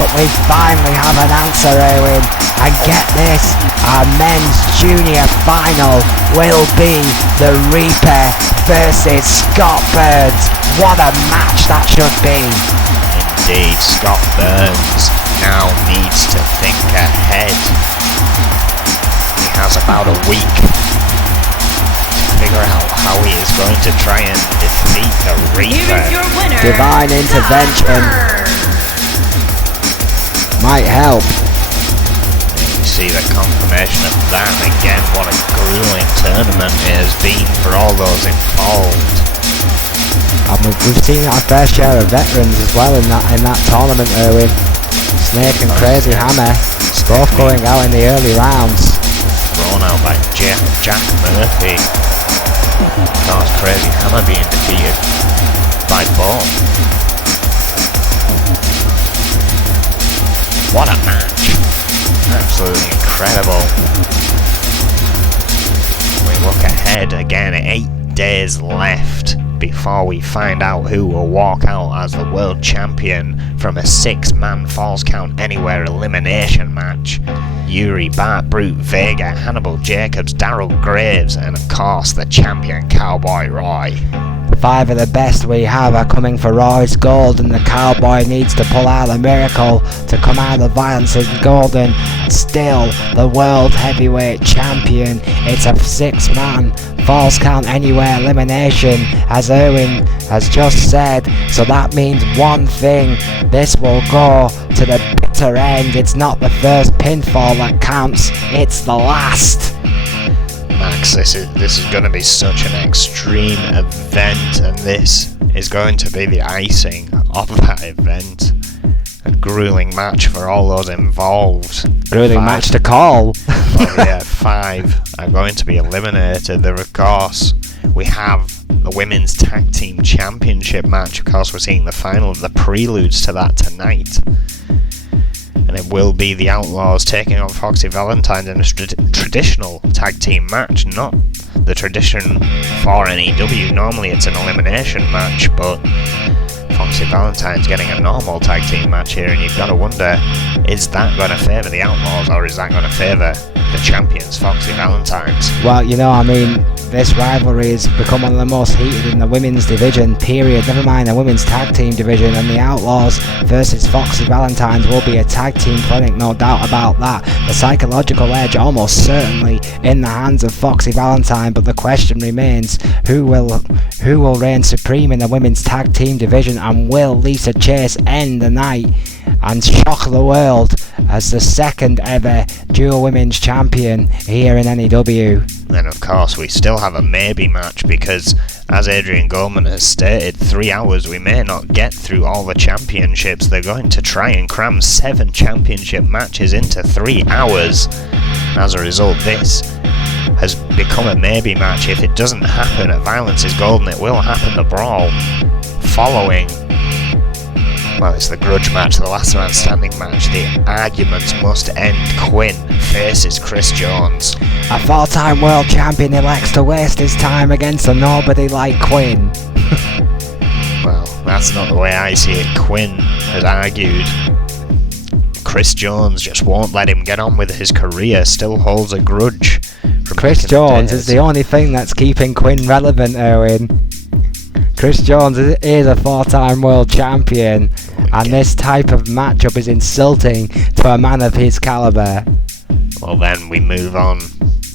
but we finally have an answer, Erwin. And get this, our men's junior final will be the Reaper versus Scott Burns. What a match that should be. Indeed, Scott Burns now needs to think ahead. He has about a week to figure out how he is going to try and defeat the Reaper. Here is your winner, Divine intervention might help. You see the confirmation of that again. What a grueling tournament it has been for all those involved. I mean, we've seen our fair share of veterans as well in that tournament, Erwin. Snake and Crazy Hammer, both going out in the early rounds. Thrown out by Jack Murphy. Of course, Crazy Hammer being defeated by Bolt. What a match. Absolutely incredible. We look ahead again, 8 days left before we find out who will walk out as the world champion from a 6-man Falls Count Anywhere elimination match. Yuri, Bart, Brute, Vega, Hannibal Jacobs, Daryl Graves, and of course the champion Cowboy Roy. 5 of the best we have are coming for Roy's gold, and the Cowboy needs to pull out a miracle to come out of Violence is Golden. Still the world heavyweight champion. It's a 6-man Falls Count Anywhere elimination, as Erwin has just said, so that means one thing: this will go to the bitter end. It's not the first pinfall that counts, it's the last. Max, this is going to be such an extreme event, and this is going to be the icing of that event. A grueling match for all those involved. Grueling match to call. Well, yeah, 5 are going to be eliminated. There, of course, we have the Women's Tag Team Championship match. Of course, we're seeing the final of the preludes to that tonight. And it will be the Outlaws taking on Foxy Valentine in a traditional tag team match, not the tradition for N.E.W. Normally it's an elimination match, but Foxy Valentine's getting a normal tag team match here, and you've got to wonder, is that going to favour the Outlaws, or is that going to favour the champions, Foxy Valentines? Well, this rivalry has become one of the most heated in the women's division, period. Never mind the women's tag team division, and the Outlaws versus Foxy Valentines will be a tag team clinic, no doubt about that. The psychological edge almost certainly in the hands of Foxy Valentine, but the question remains, who will reign supreme in the women's tag team division, and will Lisa Chase end the night and shock the world as the second ever dual women's champion here in N.E.W. And of course we still have a maybe match, because as Adrian Goldman has stated, 3 hours we may not get through all the championships. They're going to try and cram 7 championship matches into 3 hours. As a result, this has become a maybe match. If it doesn't happen at Violence is Golden, it will happen the Brawl following. Well, it's the grudge match, the last man standing match. The arguments must end. Quinn faces Chris Jones. A 4-time world champion elects to waste his time against a nobody like Quinn. Well, that's not the way I see it. Quinn has argued. Chris Jones just won't let him get on with his career, still holds a grudge. Chris Jones is the only thing that's keeping Quinn relevant, Erwin. Chris Jones is a 4-time world champion, and this type of matchup is insulting to a man of his caliber. Well, then we move on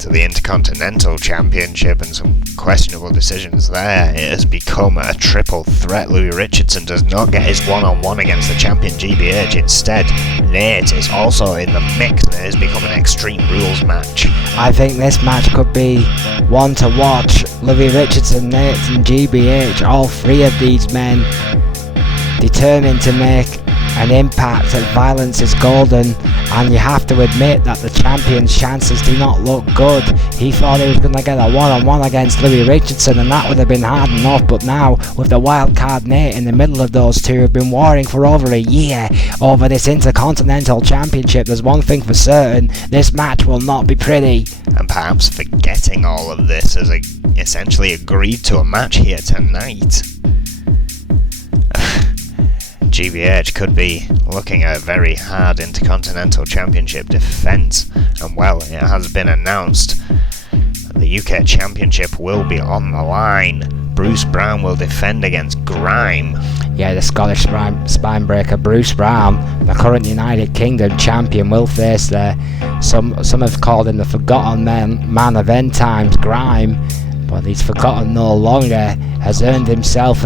to the Intercontinental Championship, and some questionable decisions there. It has become a triple threat. Louis Richardson does not get his one-on-one against the champion GBH. Instead, Nate is also in the mix, and it has become an Extreme Rules match. I think this match could be one to watch. Louis Richardson, Nate and GBH, all 3 of these men determined to make an impact at Violence is Golden, and you have to admit that the champion's chances do not look good. He thought he was going to get a one-on-one against Louis Richardson, and that would have been hard enough, but now with the wild card Nate in the middle of those two, who've been warring for over a year over this Intercontinental Championship, there's one thing for certain: this match will not be pretty. And perhaps forgetting all of this, as essentially agreed to a match here tonight, GBH could be looking at a very hard Intercontinental Championship defence, and well, it has been announced that the UK Championship will be on the line. Bruce Brown will defend against Grime. Yeah, the Scottish spine breaker Bruce Brown, the current United Kingdom champion, will face some have called him the forgotten man of end times, Grime, but he's forgotten no longer, has earned himself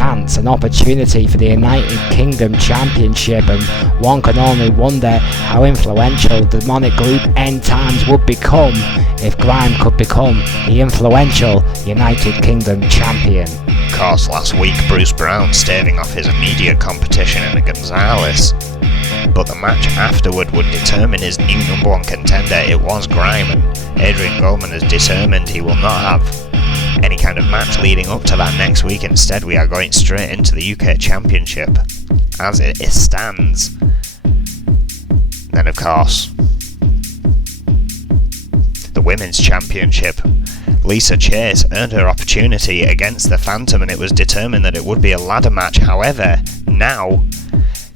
an opportunity for the United Kingdom Championship, and one can only wonder how influential the demonic group End Times would become if Grime could become the influential United Kingdom Champion. Of course, last week Bruce Brown staving off his immediate competition in Gonzalez, but the match afterward would determine his new number 1 contender. It was Grime, and Adrian Goldman has determined he will not have any kind of match leading up to that next week. Instead, we are going straight into the UK Championship as it stands. Then, of course, the Women's Championship. Lisa Chase earned her opportunity against the Phantom, and it was determined that it would be a ladder match. However, now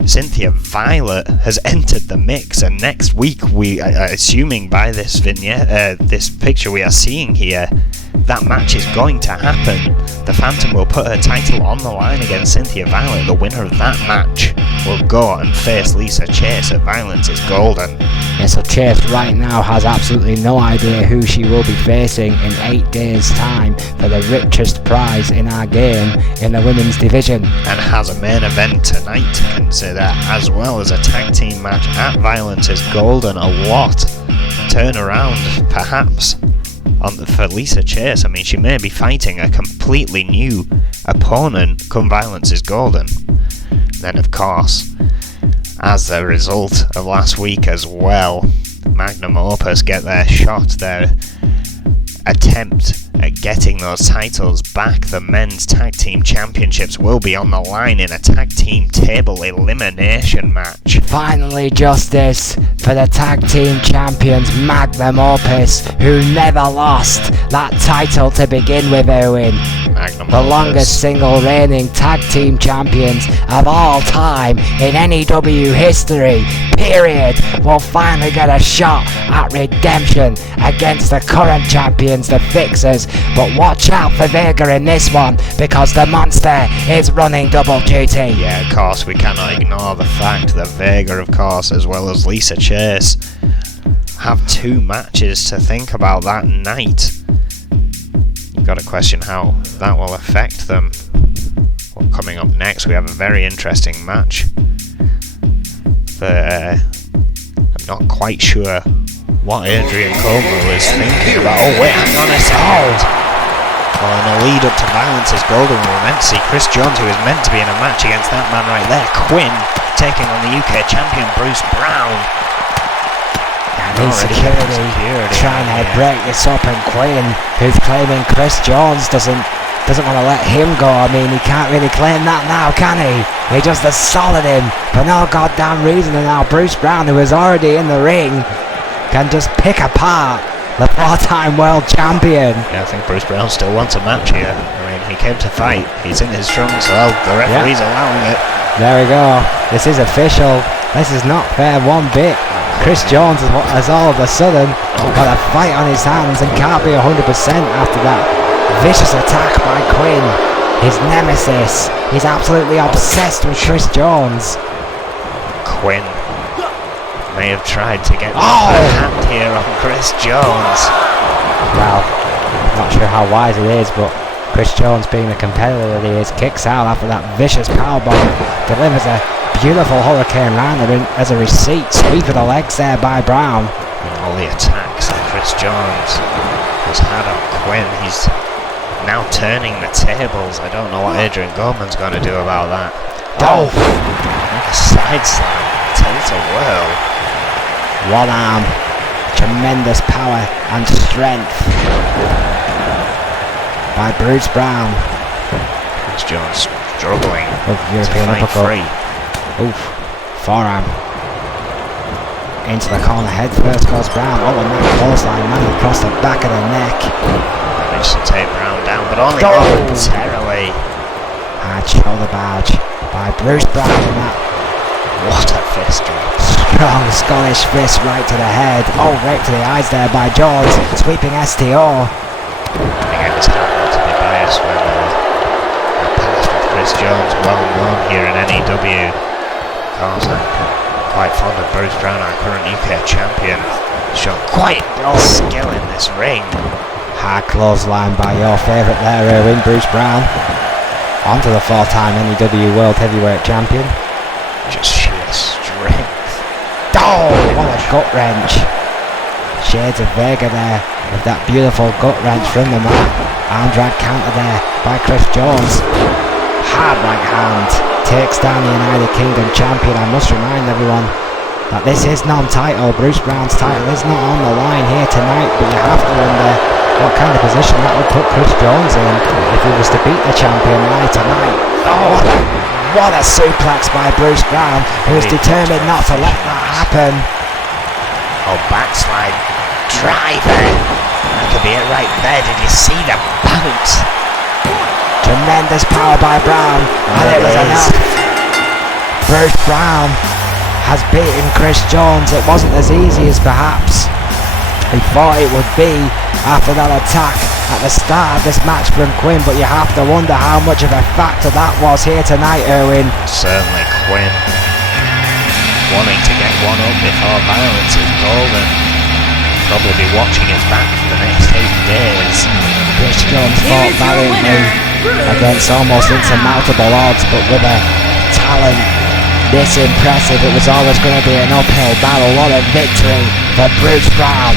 Cynthia Violet has entered the mix, and next week, we assuming by this vignette, this picture we are seeing here, that match is going to happen. The Phantom will put her title on the line against Cynthia Violet. The winner of that match will go and face Lisa Chase at Violence is Golden. Yeah, so Chase right now has absolutely no idea who she will be facing in 8 days' time for the richest prize in our game in the women's division. And has a main event tonight to consider, as well as a tag team match at Violence is Golden. A lot turnaround, perhaps, for Lisa Chase. I mean, she may be fighting a completely new opponent come Violence is Golden. Then, of course, as a result of last week as well, Magnum Opus get their shot, their attempt at getting those titles back. The men's tag team championships will be on the line in a tag team table elimination match. Finally, justice for the tag team champions Magnum Opus, who never lost that title to begin with, Owen. The longest single reigning tag team champions of all time in N.E.W. history, period, will finally get a shot at redemption against the current champions, the Fixers. But watch out for Vega in this one, because the monster is running double duty. Yeah, of course, we cannot ignore the fact that Vega, of course, as well as Lisa Chase, have 2 matches to think about that night. You've got to question how that will affect them. Well, coming up next, we have a very interesting match. I'm not quite sure what Adrian Coleman was thinking about. Oh wait, hang on a second. Well, in a lead up to Violence is Golden, we were meant to see Chris Jones, who was meant to be in a match against that man right there, Quinn, taking on the UK champion Bruce Brown. And security trying to break this up, and Quinn, who's claiming Chris Jones doesn't want to let him go. I mean, he can't really claim that now, can he? He just assaulted him for no goddamn reason, and now Bruce Brown, who is already in the ring, can just pick apart the 4-time world champion. Yeah, I think Bruce Brown still wants a match here. I mean, he came to fight. He's in his trunks, well, the referee's allowing it. There we go. This is official. This is not fair one bit. Chris Jones has all of a sudden got a fight on his hands and can't be 100% after that vicious attack by Quinn, his nemesis. He's absolutely obsessed with Chris Jones. Quinn may have tried to get a hand here on Chris Jones. Well, not sure how wise it is, but Chris Jones, being the competitor that he is, kicks out after that vicious powerbomb, delivers a beautiful Hurricane Rana as a receipt. Sweep of the legs there by Brown. And all the attacks that Chris Jones has had on Quinn, he's now turning the tables. I don't know what Adrian Gorman's going to do about that. Oh! A side slam. Tilt a whirl. One arm. Tremendous power and strength by Bruce Brown. Chris Jones struggling European to fight uppercut. free. Oof. Forearm. Into the corner, head first goes Brown. Oh, and that clothesline man across the back of the neck. Managed to take Brown down, but only momentarily. Hard shoulder barge by Bruce Brown in that. What a fist drop. Strong Scottish fist right to the head. Oh, right to the eyes there by Jones. Sweeping STO. Again, it's hard not to be biased when the past with Chris Jones well known here in N.E.W. Of course, I'm quite fond of Bruce Brown, our current UK champion. Shown quite no skill in this ring. Hard clothesline by your favourite there, Erwin, Bruce Brown. Onto the 4-time N.E.W. World Heavyweight Champion. Just sheer strength. Oh, what a gut wrench. Shades of Vega there with that beautiful gut wrench from the mat. Arm drag counter there by Chris Jones. Hard right hand takes down the United Kingdom champion. I must remind everyone that this is non-title. Bruce Brown's title is not on the line here tonight, but you have to wonder what kind of position that would put Chris Jones in if he was to beat the champion live tonight. Oh, what a suplex by Bruce Brown, who is determined not to let that happen. Oh, backslide driver. That could be it right there. Did you see the bounce? Tremendous power by Brown, and it was enough. Bruce Brown has beaten Chris Jones. It wasn't as easy as perhaps he thought it would be after that attack at the start of this match from Quinn, but you have to wonder how much of a factor that was here tonight, Erwin. Certainly Quinn wanting to get one up before violence is golden. Probably be watching his back for the next 8 days. Chris Jones fought valiantly against almost insurmountable odds, but with a talent this impressive, it was always going to be an uphill battle. What a victory for Bruce Brown.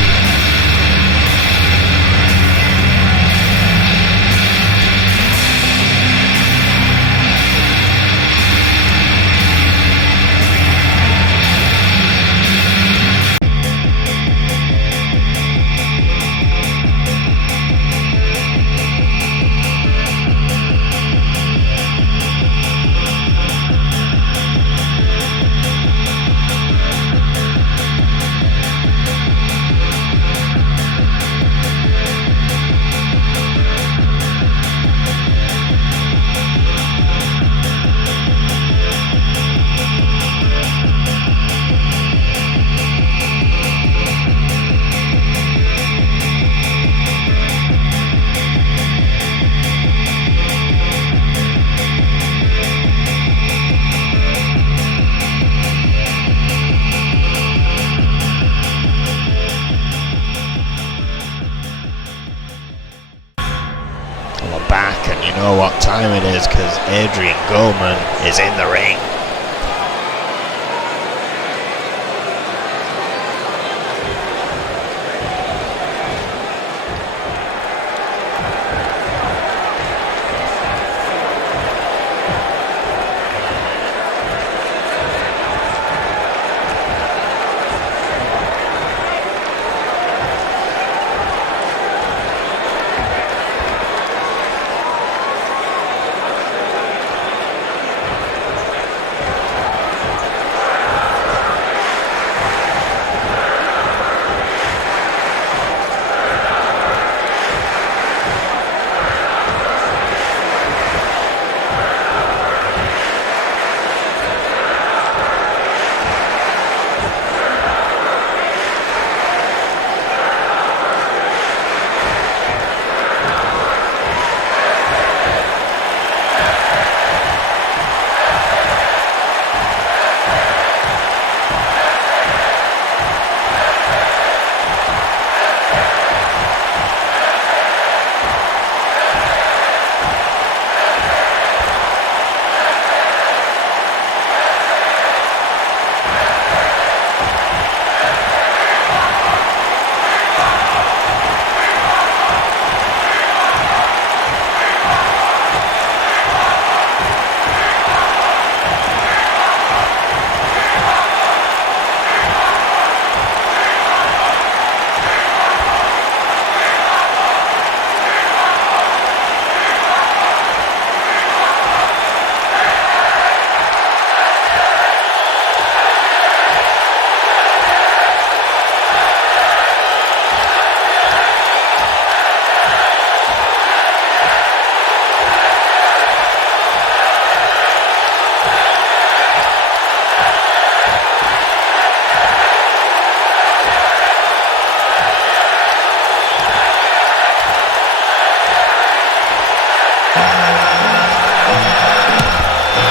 We're back, and you know what time it is, because Adrian Goldman is in the ring.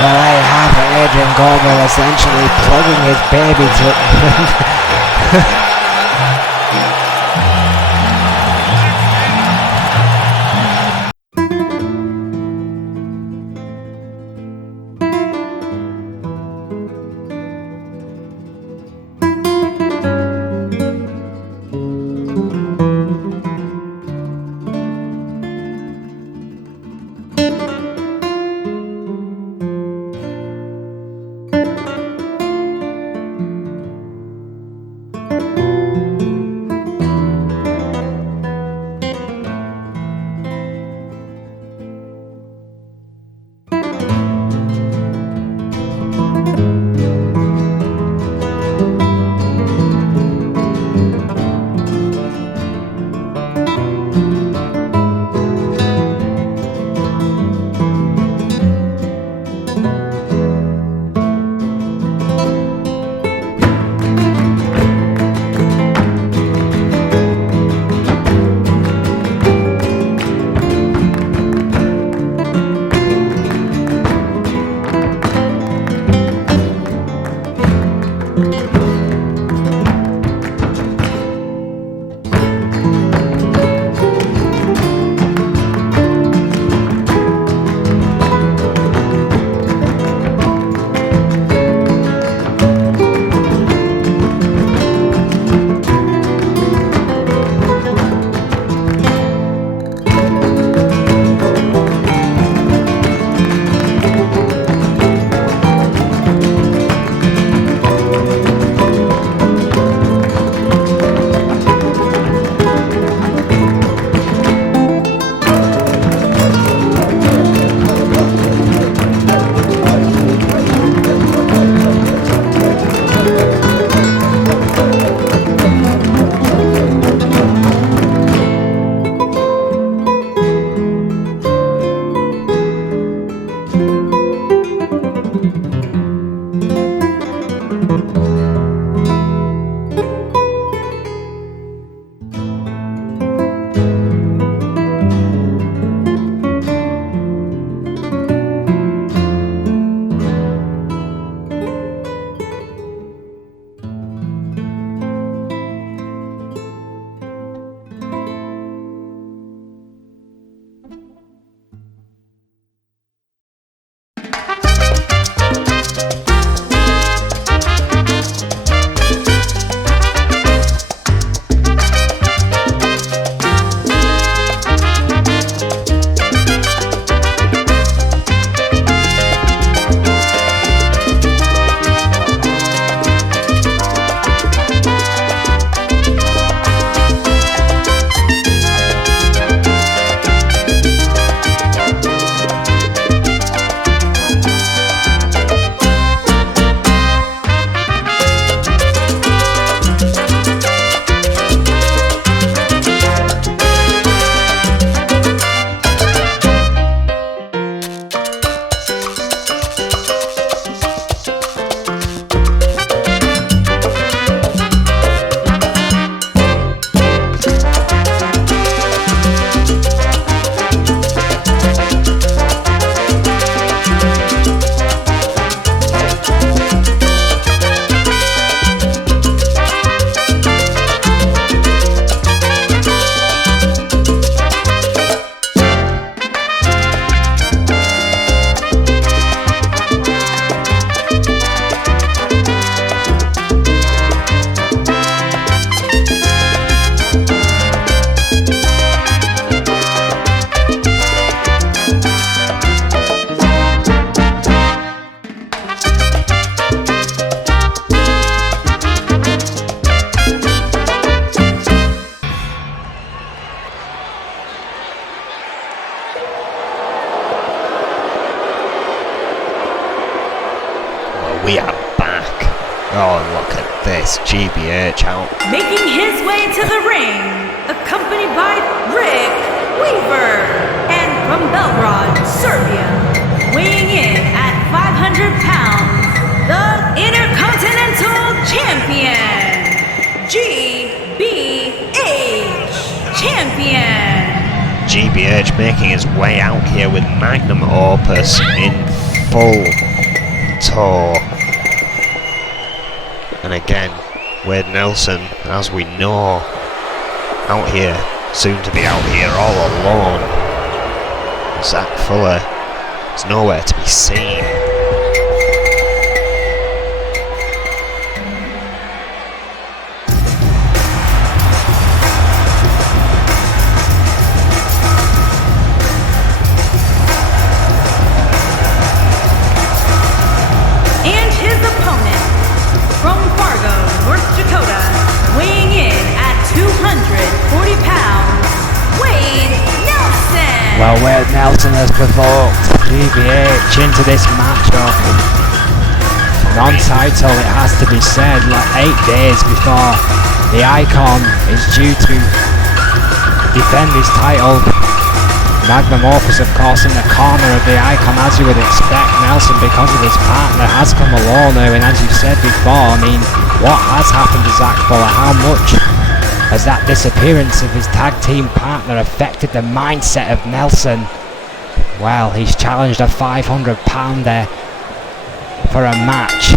Well, there you have it, Adrian Goldman essentially plugging his baby to We are back. Oh, look at this. GBH out. Making his way to the ring, accompanied by Rick Weaver. And from Belgrade, Serbia, weighing in at 500 pounds, the Intercontinental Champion, GBH Champion. GBH making his way out here with magnum opus in full tour. And again, Wade Nelson, as we know, out here, soon to be out here all alone. Zach Fuller is nowhere to be seen. Well, Wade Nelson has provoked GBH into this matchup. Non-title, it has to be said, like 8 days before the Icon is due to defend his title. Magnum opus, of course, in the corner of the Icon, as you would expect. Nelson, because of his partner, has come along now, and as you've said before, I mean, what has happened to Zach Fuller? How much has that disappearance of his tag team partner affected the mindset of Nelson? Well, he's challenged a 500 pounder for a match.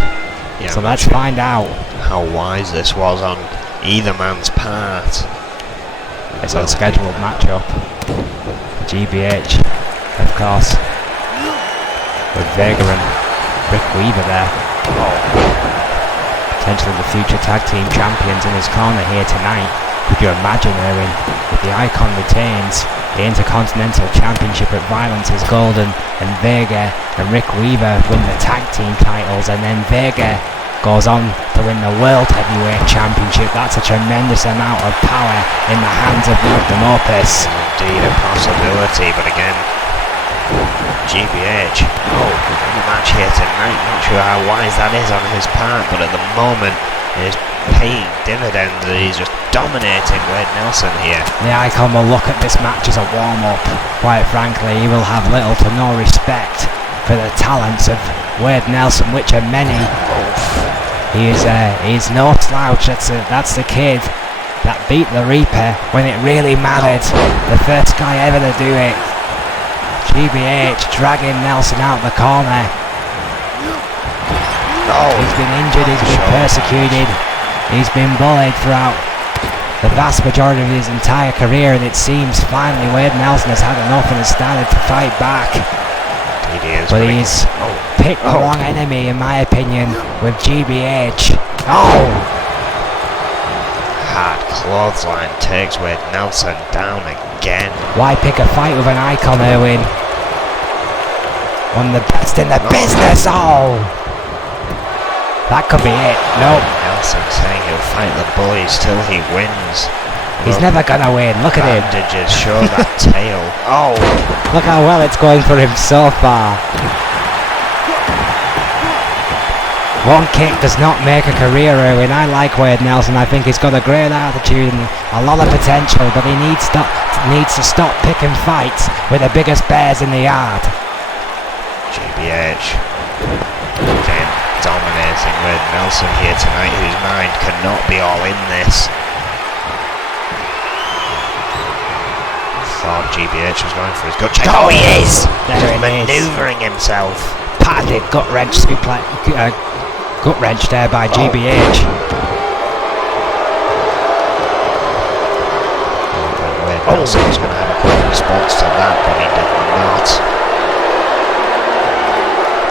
Yeah, so let's find out how wise this was on either man's part. It's an unscheduled matchup. GBH, of course, with Vega and Rick Weaver there. Potentially the future tag team champions in his corner here tonight. Could you imagine, Erwin, if the Icon retains the Intercontinental Championship at Violence is Golden, and Vega and Rick Weaver win the tag team titles, and then Vega goes on to win the World Heavyweight Championship? That's a tremendous amount of power in the hands of Magnum Opus. Indeed a possibility, but again, GBH, the match here tonight, not sure how wise that is on his part, but at the moment it is paying dividends. He's just dominating Wade Nelson here. The Icon will look at this match as a warm-up. Quite frankly, he will have little to no respect for the talents of Wade Nelson, which are many. He's no slouch. That's the kid that beat the Reaper when it really mattered. The first guy ever to do it. GBH dragging Nelson out the corner. He's been injured, he's been persecuted, he's been bullied throughout the vast majority of his entire career, and it seems finally Wade Nelson has had enough and has started to fight back. But he's picked the wrong enemy, in my opinion, with GBH. Hard clothesline takes Wade Nelson down again. Why pick a fight with an Icon, Erwin? One of the best in the business. That could be it. Nope. Nelson saying he'll fight the bullies till he wins. He's never gonna win. Look at him. Bandages show that tail. Look how well it's going for him so far. One kick does not make a career, Erwin. I like Wade Nelson. I think he's got a great attitude and a lot of potential, but he needs to stop picking fights with the biggest bears in the yard. GBH again dominating Wade Nelson here tonight, whose mind cannot be all in this. Thought GBH was going for his gut check. He is! There Just it manoeuvring himself. Patented gut wrench there by GBH. Wade Nelson was going to have a quick response to that, but he did not.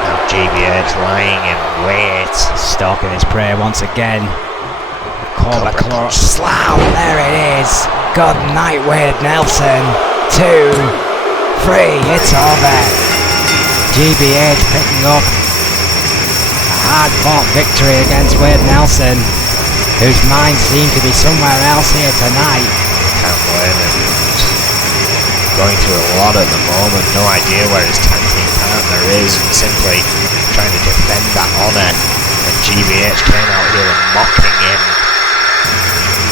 Now GBH lying in wait. Stalking his prey once again. Cobra Claw Slam, there it is. Good night, Wade Nelson. 2, 3, it's over. GBH picking up a hard-fought victory against Wade Nelson, whose mind seemed to be somewhere else here tonight. Can't blame him. Going through a lot at the moment, no idea where his tag team partner is, and simply trying to defend that honour, and GBH came out here and mocking him.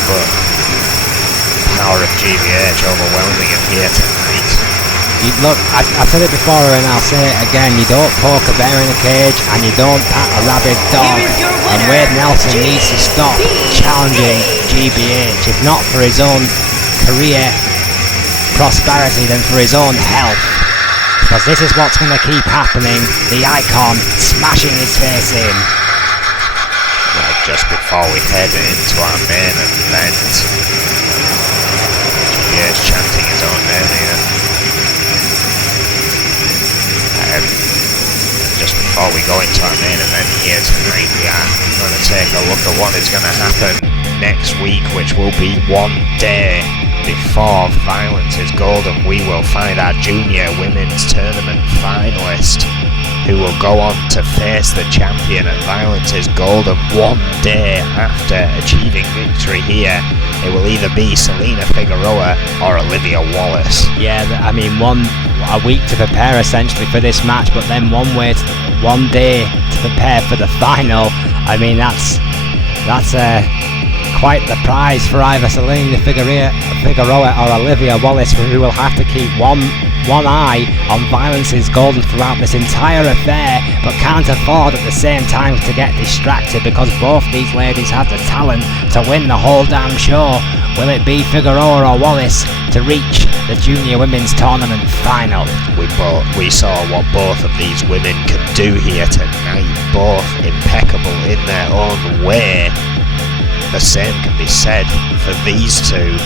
But the power of GBH overwhelming him here tonight. Look, I've said it before and I'll say it again, you don't poke a bear in a cage and you don't pat a rabid dog, and Wade Nelson needs to stop challenging GBH, if not for his own career prosperity then for his own health, because this is what's going to keep happening, the Icon smashing his face in. Well, just before we head into our main event, GBH chanting his own name here. Just before we go into our main event here tonight, we are going to take a look at what is going to happen next week, which will be one day before Violence is Golden. We will find our junior women's tournament finalist, who will go on to face the champion at Violence is Golden one day after achieving victory here. It will either be Selena Figueroa or Olivia Wallace. Yeah, I mean, a week to prepare essentially for this match, but then one day to prepare for the final. I mean, that's quite the prize for either Selena Figueroa or Olivia Wallace, who will have to keep one eye on Violence is Golden throughout this entire affair, but can't afford at the same time to get distracted, because both these ladies have the talent to win the whole damn show. Will it be Figueroa or Wallace to reach the junior women's tournament final? We saw what both of these women could do here tonight, both impeccable in their own way. The same can be said for these two,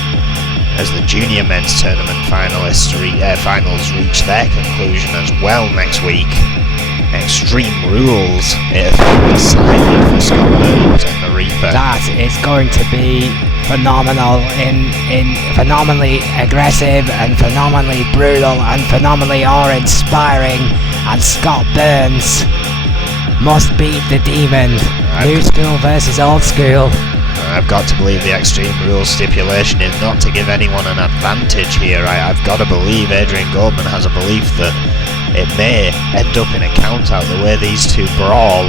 as the junior men's tournament finals reach their conclusion as well next week. Extreme Rules, it will be decided for Scott Burns and the Reaper. That is going to be phenomenal, in phenomenally aggressive and phenomenally brutal and phenomenally awe-inspiring, and Scott Burns must beat the demon. New school versus old school. I've got to believe the Extreme Rules stipulation is not to give anyone an advantage here. I've got to believe Adrian Goldman has a belief that it may end up in a count-out the way these two brawl,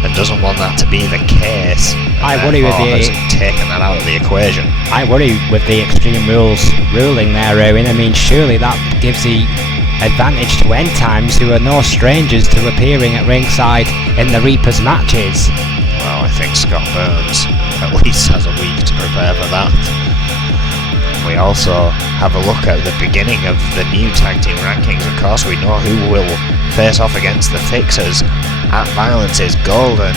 and doesn't want that to be the case. I worry with has taken that out of the equation. I worry with the Extreme Rules ruling there, Owen. I mean, surely that gives the advantage to End Times, who are no strangers to appearing at ringside in the Reaper's matches. Well, I think Scott Burns at least has a week to prepare for that. We also have a look at the beginning of the new tag team rankings. Of course, we know who will face off against the Fixers at Violence is Golden,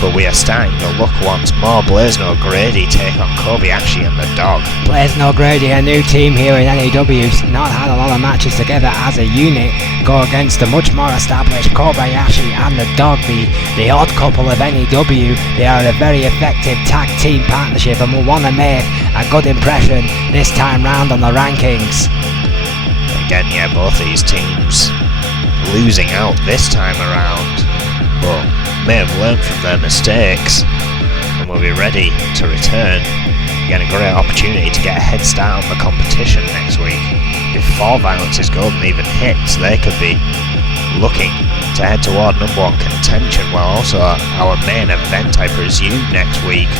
but we are starting to look once more. Blazno O'Grady take on Kobayashi and the Dog. Blazno O'Grady, a new team here in N.E.W, not had a lot of matches together as a unit, go against the much more established Kobayashi and the Dog, the odd couple of N.E.W. They are a very effective tag team partnership and will want to make a good impression this time round on the rankings. Again, yeah, both these teams losing out this time around, but may have learned from their mistakes and will be ready to return. Again, a great opportunity to get a head start on the competition next week. Before Violence is Golden even hits, they could be looking to head toward number one contention, while also our main event, I presume, next week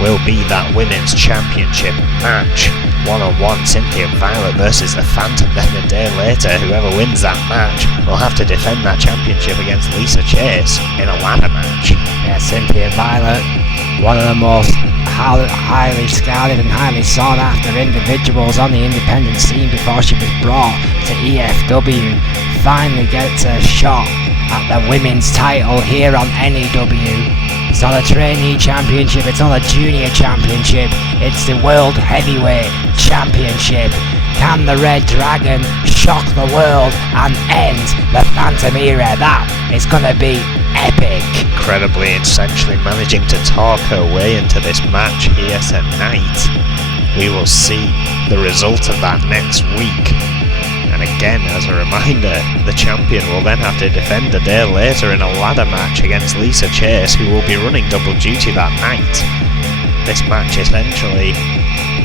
will be that women's championship match. One-on-one, Cynthia Violet versus the Phantom. Then a day later, whoever wins that match will have to defend that championship against Lisa Chase in a ladder match. Yeah, Cynthia Violet, one of the most highly scouted and highly sought after individuals on the independent scene before she was brought to EFW, finally gets a shot at the women's title here on N.E.W. It's not a trainee championship, it's not a junior championship, it's the World Heavyweight Championship. Can the Red Dragon shock the world and end the Phantom era? That is going to be epic. Incredibly, essentially managing to talk her way into this match here tonight. We will see the result of that next week. And again, as a reminder, the champion will then have to defend a day later in a ladder match against Lisa Chase, who will be running double duty that night. This match essentially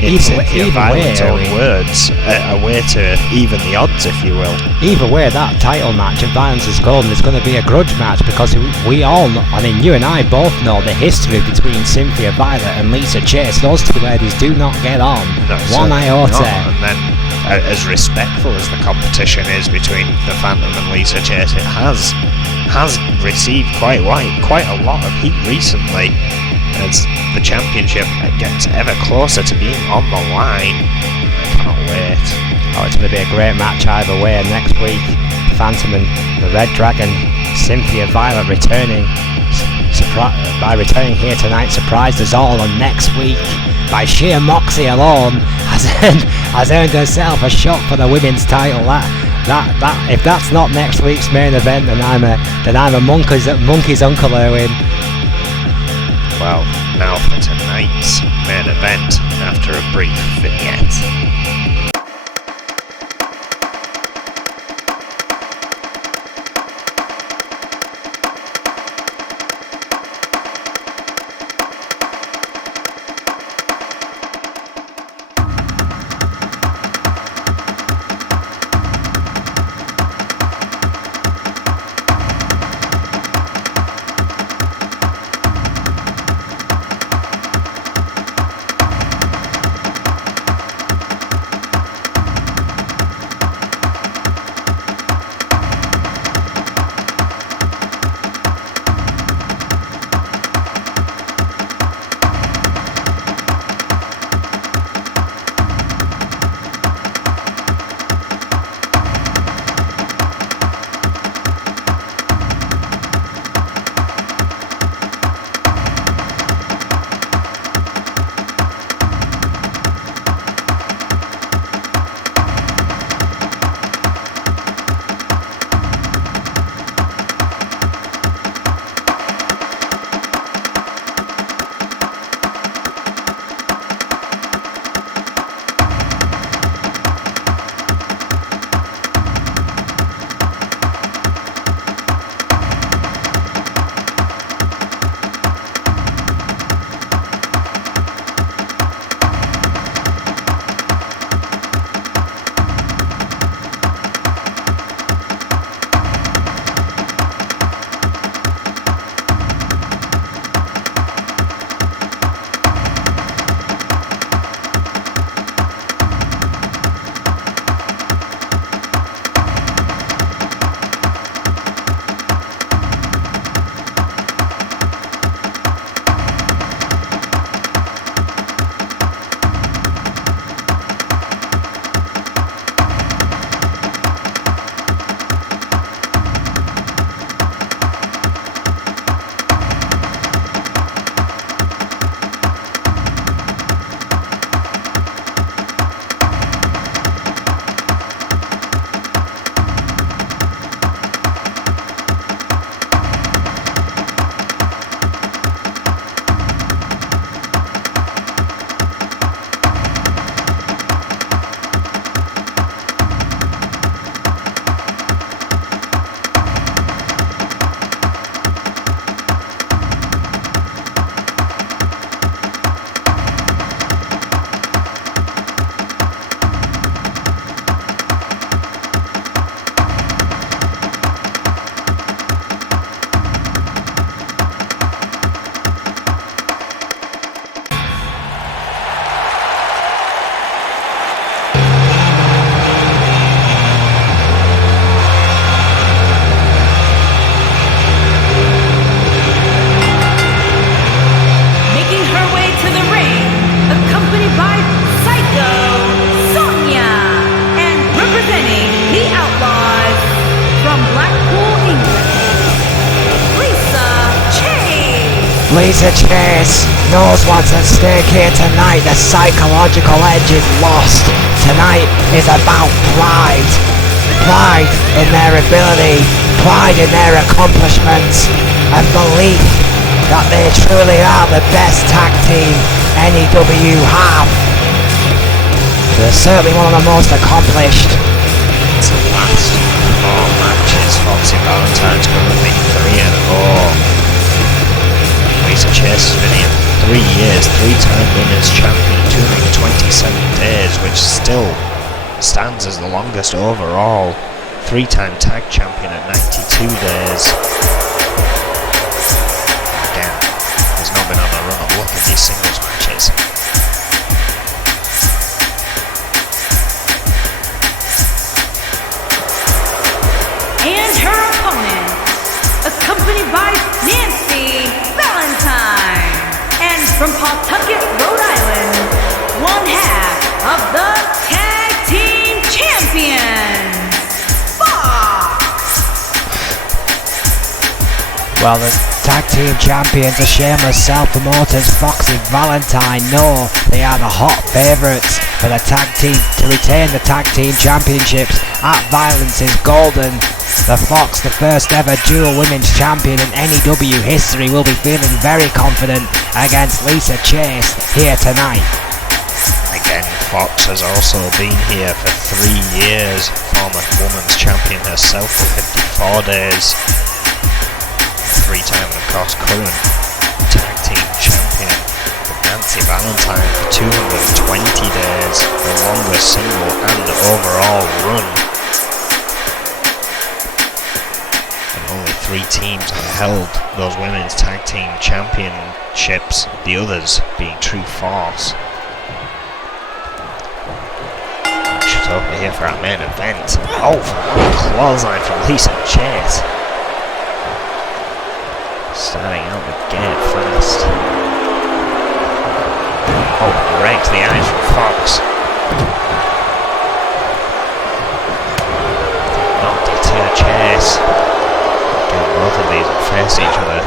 in Cynthia Violet's own Owen. words, a way to even the odds, if you will. Either way, that title match of Violence is Golden is going to be a grudge match, because we all know, I mean, you and I both know the history between Cynthia Violet and Lisa Chase. Those two ladies do not get on. No, one iota. not. And then, as respectful as the competition is between the Phantom and Lisa Chase, it has received quite a lot of heat recently, as the championship gets ever closer to being on the line. Cannot wait. Oh, it's going to be a great match either way. And next week, Phantom and the Red Dragon, Cynthia Violet returning. By returning here tonight, surprised us all. And next week, by sheer moxie alone, has earned herself a shot for the women's title. That if that's not next week's main event, then I'm a monkey's Uncle Erwin. Well, now for tonight's main event after a brief vignette. Lisa Chase knows what's at stake here tonight. The psychological edge is lost. Tonight is about pride. Pride in their ability, pride in their accomplishments, and belief that they truly are the best tag team N.E.W. have. They're certainly one of the most accomplished. It's the last 4 matches. Foxy Valentine's currently 3-4. Lisa Chase has been in 3 years, 3-time women's champion, 227 days, which still stands as the longest overall. 3-time tag champion at 92 days. Again, has not been on a run of luck in these singles matches. And her opponent, accompanied by Nancy Valentine, and from Pawtucket, Rhode Island, one half of the Tag Team Champions, Fox. Well, the tag team champions are shameless self-promoters. Foxy Valentine know they are the hot favourites for the tag team to retain the tag team championships at Violence is Golden. The Fox, the first ever dual women's champion in N.E.W history, will be feeling very confident against Lisa Chase here tonight. Again, Fox has also been here for 3 years. Former women's champion herself for 54 days. 3-time, and of course, current tag team champion Nancy Valentine for 220 days, the longest single and overall run. And only 3 teams have held those women's tag team championships, the others being True Force. She's over here for our main event. Oh, clothesline from Lisa Chase. Starting out the gate fast. Oh, right to the eyes from Fox. Not deter Chase. Again, both of these have faced each other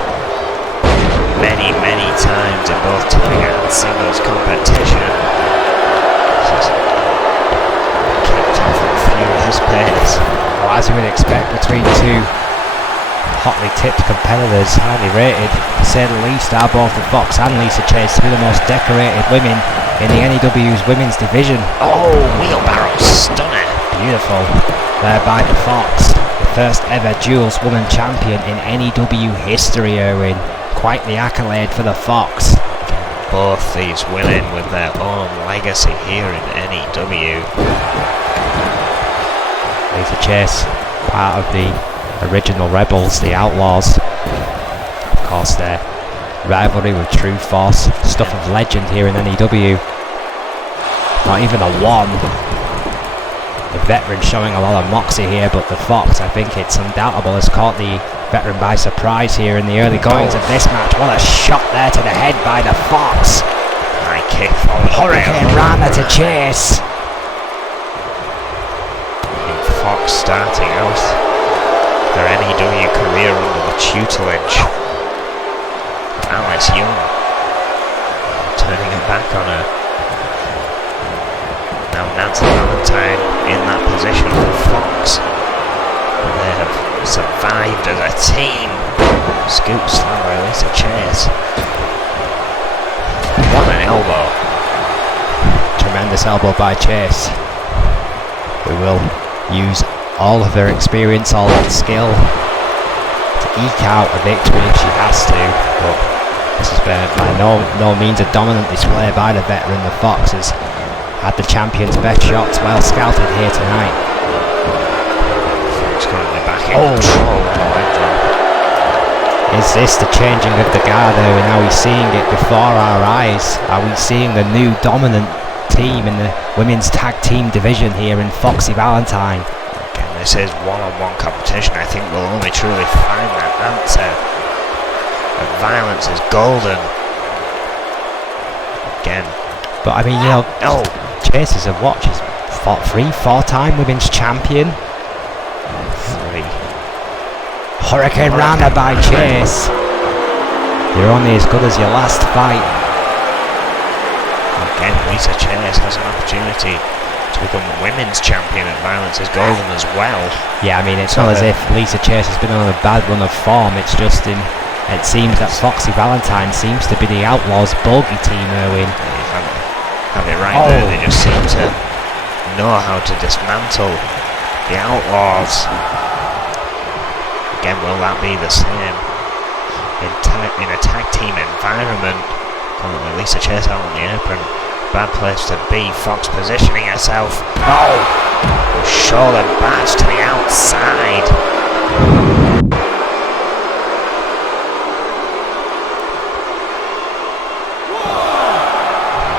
many, many times in both tag and singles competition. Kept off at a furious pace. Well, as you would expect between two hotly tipped competitors, highly rated to say the least, are both the Fox and Lisa Chase to be the most decorated women in the N.E.W's women's division. Oh, wheelbarrow stunner. Beautiful. There by the Fox, the first ever duals woman champion in N.E.W history, Erwin. Quite the accolade for the Fox. Both these women with their own legacy here in N.E.W. Lisa Chase, part of the original Rebels, the Outlaws. Of course, their rivalry with True Force, stuff of legend here in N.E.W. Not even a 1. The veteran showing a lot of moxie here, but the Fox, I think it's undoubtable, has caught the veteran by surprise here in the early goings of this match. What a shot there to the head by the Fox. High kick followed Hurricane Rana to Chase. Fox starting out their N.E.W career under the tutelage of Alice Young, turning it back on her. Now Nancy Valentine in that position for Fox. They have survived as a team. Scoop slam by Lisa Chase. What an elbow. Tremendous elbow by Chase, who will use all of her experience, all that skill to eke out a victory if she has to, but this has been by no means a dominant display by the veteran. The Fox has had the champion's best shots well scouted here tonight. Fox currently back in control. Is this the changing of the guard there, and are we seeing it before our eyes? Are we seeing the new dominant team in the women's tag team division here in Foxy Valentine? This is one-on-one competition. I think we'll only truly find that answer. The Violence is Golden. Again. But I mean, you know, Chase is a watch. She's 4-time women's champion. 3. Hurricane Rana by Chase. You're only as good as your last fight. Again, Lisa Chase has an opportunity to become women's champion at Violence is Golden as well. Yeah, I mean, it's not as if Lisa Chase has been on a bad run of form. It's just it seems that Foxy Valentine seems to be the Outlaws' bogey team, Erwin. Have it right there. They just seem to know how to dismantle the Outlaws. Again, will that be the same in a tag team environment? Currently Lisa Chase out on the apron. Bad place to be. Fox positioning herself. Oh! Shoulder badge to the outside.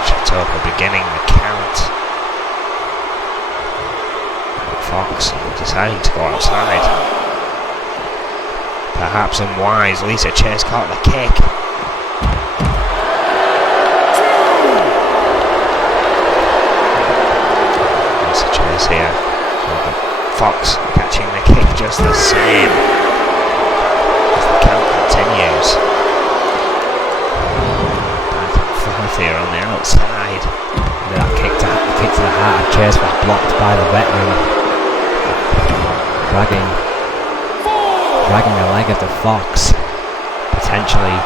Chatopa beginning the count. Fox deciding to go outside. Perhaps unwise. Lisa Chase caught the kick. Here. Fox catching the kick just the same as the count continues. Back and forth here on the outside. That kick to the heart of Chase was blocked by the veteran. Dragging the leg of the Fox. Potentially.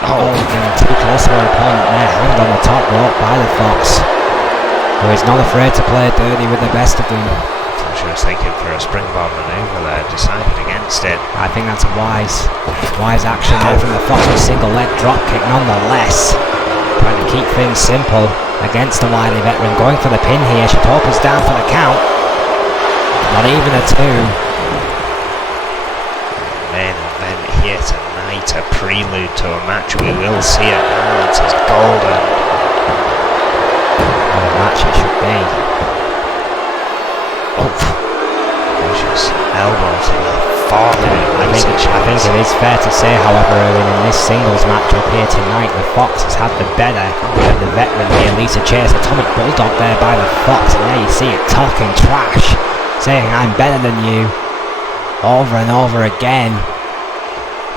Getting too close to her opponent there. Hanged on the top rope by the Fox. Who is not afraid to play dirty with the best of them. She was thinking for a springboard manoeuvre there, decided against it. I think that's a wise action there from the Fox with single leg drop kick nonetheless. Trying to keep things simple against the wily veteran. Going for the pin here. Chatopa's down for the count. Not even a 2. Main event here tonight, a prelude to a match we will see at Balance as golden. What a match it should be. Vicious elbow to the forehead. I think it is fair to say, however, Erwin, in this singles matchup here tonight, the Fox has had the better of the veteran here, Lisa Chase. Atomic Bulldog there by the Fox, and there you see it talking trash, saying I'm better than you, over and over again.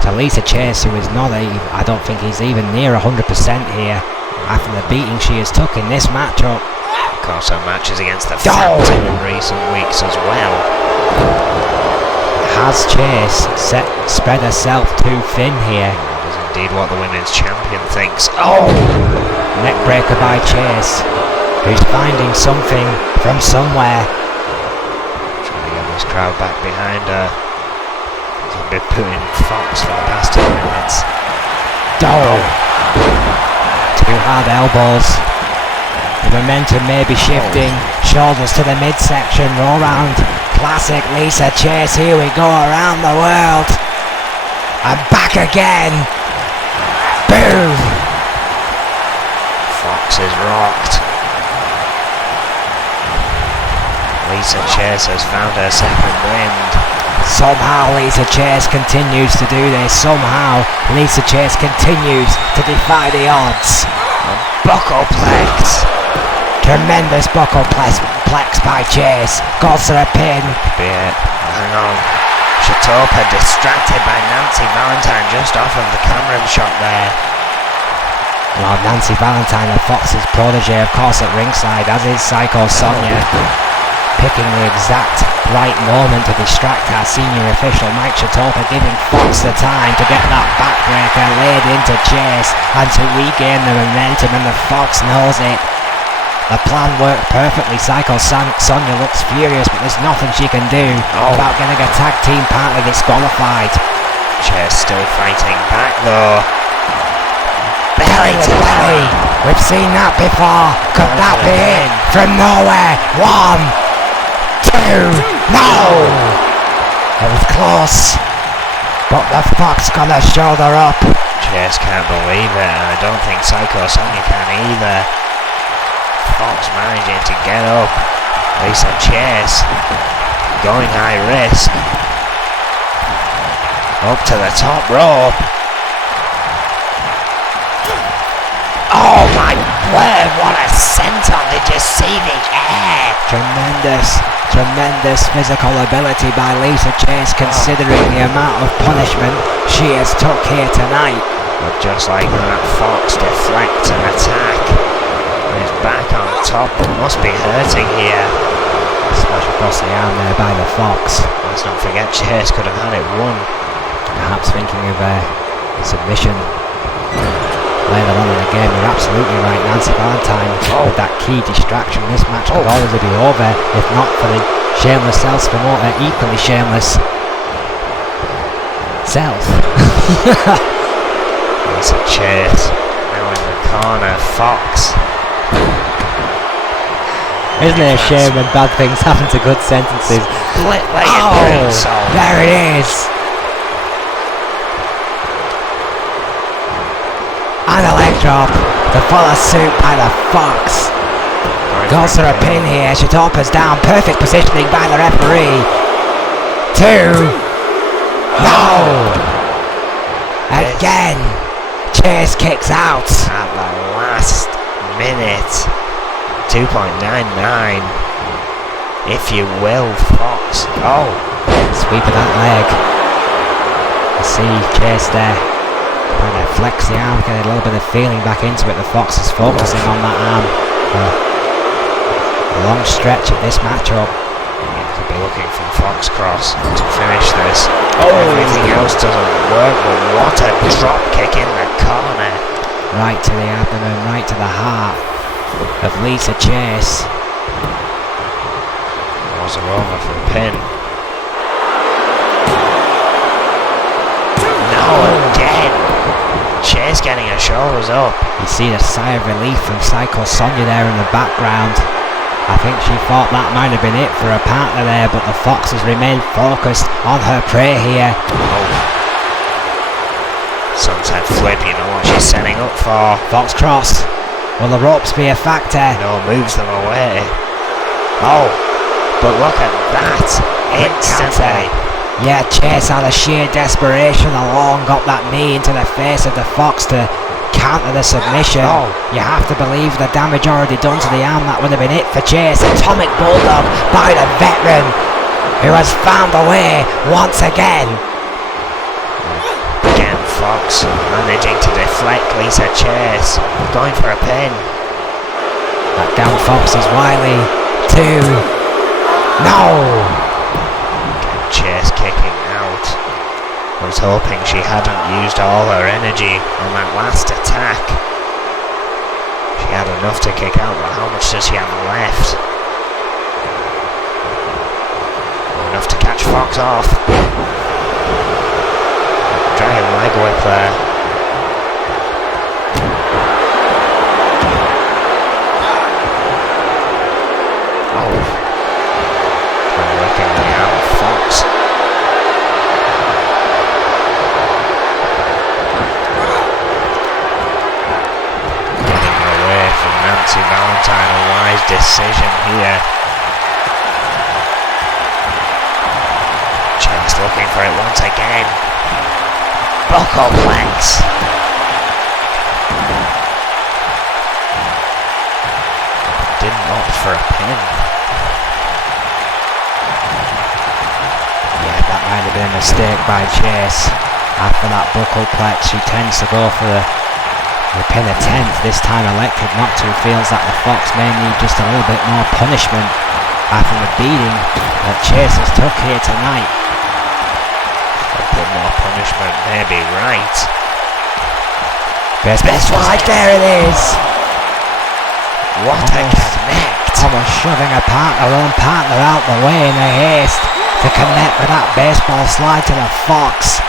To Lisa Chase, who is not I don't think he's even near 100% here. After the beating she has took in this matchup. Of course, her matches against the Phantom in recent weeks as well. Has Chase spread herself too thin here? That is indeed what the women's champion thinks. Neckbreaker by Chase, who's finding something from somewhere. Trying to get this crowd back behind her. She's been putting Fox for the past 2 minutes. Two hard elbows. The momentum may be shifting. Shoulders to the midsection. Roll round. Classic Lisa Chase. Here we go around the world. And back again. Boom. Fox is rocked. Lisa Chase has found her second wind. Somehow Lisa Chase continues to do this. Somehow Lisa Chase continues to defy the odds. Buckleplex. Tremendous buckleplex by Chase. Goes to a pin. Be it. Hang on. Chatopa distracted by Nancy Valentine just off of the camera shot there. Well, Nancy Valentine, the Fox's protege, of course, at ringside, as is Psycho Sonia. Picking the exact right moment to distract our senior official Mike Chatopa, giving Fox the time to get that backbreaker laid into Chase and to regain the momentum, and the Fox knows it. The plan worked perfectly. Psycho Sonia looks furious, but there's nothing she can do about getting a tag team partner disqualified. Chase still fighting back though. Belly to belly. We've seen that before. Could that be it? From nowhere. 1, 2, no! It was close, but the Fox got her shoulder up. Chase can't believe it, and I don't think Psycho Sonia can either. Fox managing to get up. Lisa Chase going high risk. Up to the top rope. Oh my word, what a senton. Did you see the air? Tremendous physical ability by Lisa Chase, considering the amount of punishment she has took here tonight. But just like that, Fox deflects an attack. He's back on top. It must be hurting here. Smash across the arm there by the Fox. Let's not forget Chase could have had it won. Perhaps thinking of a submission later on in the game. You're absolutely right. Nancy Valentine with that key distraction. This match could already be over if not for the shameless self promoter, equally shameless self. Lisa Chase now in the corner. Fox. Isn't it a shame when bad things happen to good sentences? Split-legged moonsault. There it is. And a leg drop to follow suit by the Fox. Goes for a pin here. She toppers down. Perfect positioning by the referee. 2. No. Again. Chase kicks out. At the last minute. 2.99. If you will, Fox. Oh. Sweep of that leg. You see Chase there. Trying to flex the arm, get a little bit of feeling back into it. The Fox is focusing on that arm. A long stretch of this matchup. Could be looking for the Fox cross to finish this. Everything else doesn't work, but what a drop kick in the corner. Right to the abdomen, right to the heart of Lisa Chase. Was her over for a pin. No, again. Chase getting her shoulders up. You see the sigh of relief from Psycho Sonia there in the background. I think she thought that might have been it for her partner there, but the Fox has remained focused on her prey here. Oh. Sunset flip, you know what she's setting up for. Fox cross. Will the ropes be a factor? No, moves them away. Oh, but look at that. Instantly. Yeah, Chase out of sheer desperation alone got that knee into the face of the Fox to counter the submission. Oh. You have to believe the damage already done to the arm. That would have been it for Chase. Atomic Bulldog by the veteran, who has found a way once again. Again, Fox managing to deflect Lisa Chase. Going for a pin. That down Fox is wily. 2. No! Chase kicking out. I was hoping she hadn't used all her energy on that last attack. She had enough to kick out, but how much does she have left? Enough to catch Fox off. Dragon leg whip there. Oh. Looking down Fox. Nancy Valentine, a wise decision here. Chase looking for it once again. Buckleplex. Didn't opt for a pin. Yeah, that might have been a mistake by Chase. After that buckleplex, she tends to go for the pin attempt. This time elected not to. Feels that the Fox may need just a little bit more punishment after the beating that Chase has took here tonight. A bit more punishment may be right. Best slide, there it is. What a connect. Almost shoving her own partner out the way in a haste to connect with that baseball slide to the Fox.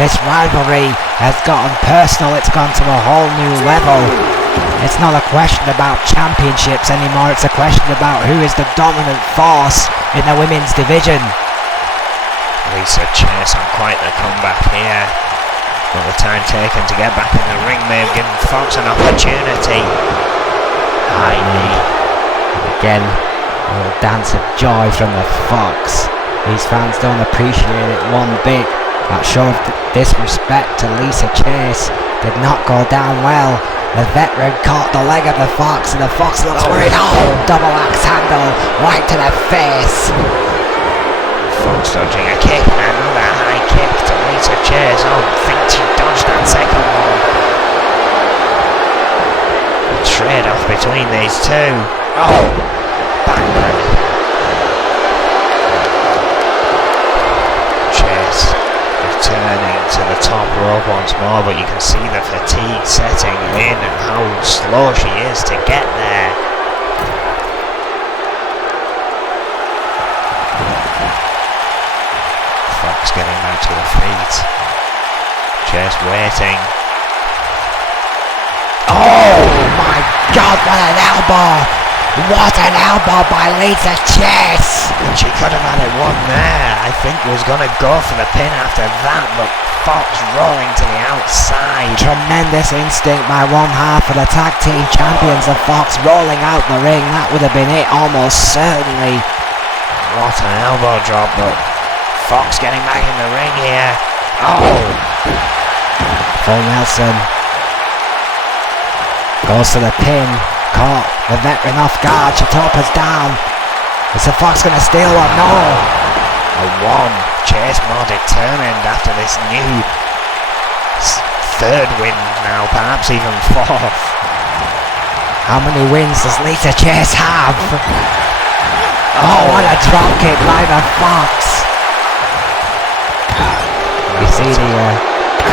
This rivalry has gotten personal, it's gone to a whole new level. It's not a question about championships anymore, it's a question about who is the dominant force in the women's division. Lisa Chase on quite the comeback here, but the time taken to get back in the ring may have given Fox an opportunity. High knee. Again, a little dance of joy from the Fox. These fans don't appreciate it one bit. That show of disrespect to Lisa Chase did not go down well. The veteran caught the leg of the Fox and the Fox looks worried. Oh, double axe handle right to the face. Fox dodging a kick and another high kick to Lisa Chase. Oh, I think she dodged that second one. A trade off between these two. Oh, backward. Chase returning to the top rope once more, but you can see the fatigue setting in and how slow she is to get there. Fox getting back to the feet. Chase waiting. God, what an elbow! What an elbow by Lisa Chase! And she could have had it one there. I think was going to go for the pin after that, but Fox rolling to the outside. Tremendous instinct by one half of the tag team champions of Fox rolling out the ring. That would have been it almost certainly. What an elbow drop, but Fox getting back in the ring here. Oh! Full Nelson goes to the pin. Caught the veteran off guard. She toppers down. Is the Fox going to steal or no? A one. Chase more determined after this new third win now, perhaps even fourth. How many wins does Lisa Chase have? Oh, what a drop kick by the Fox. You see the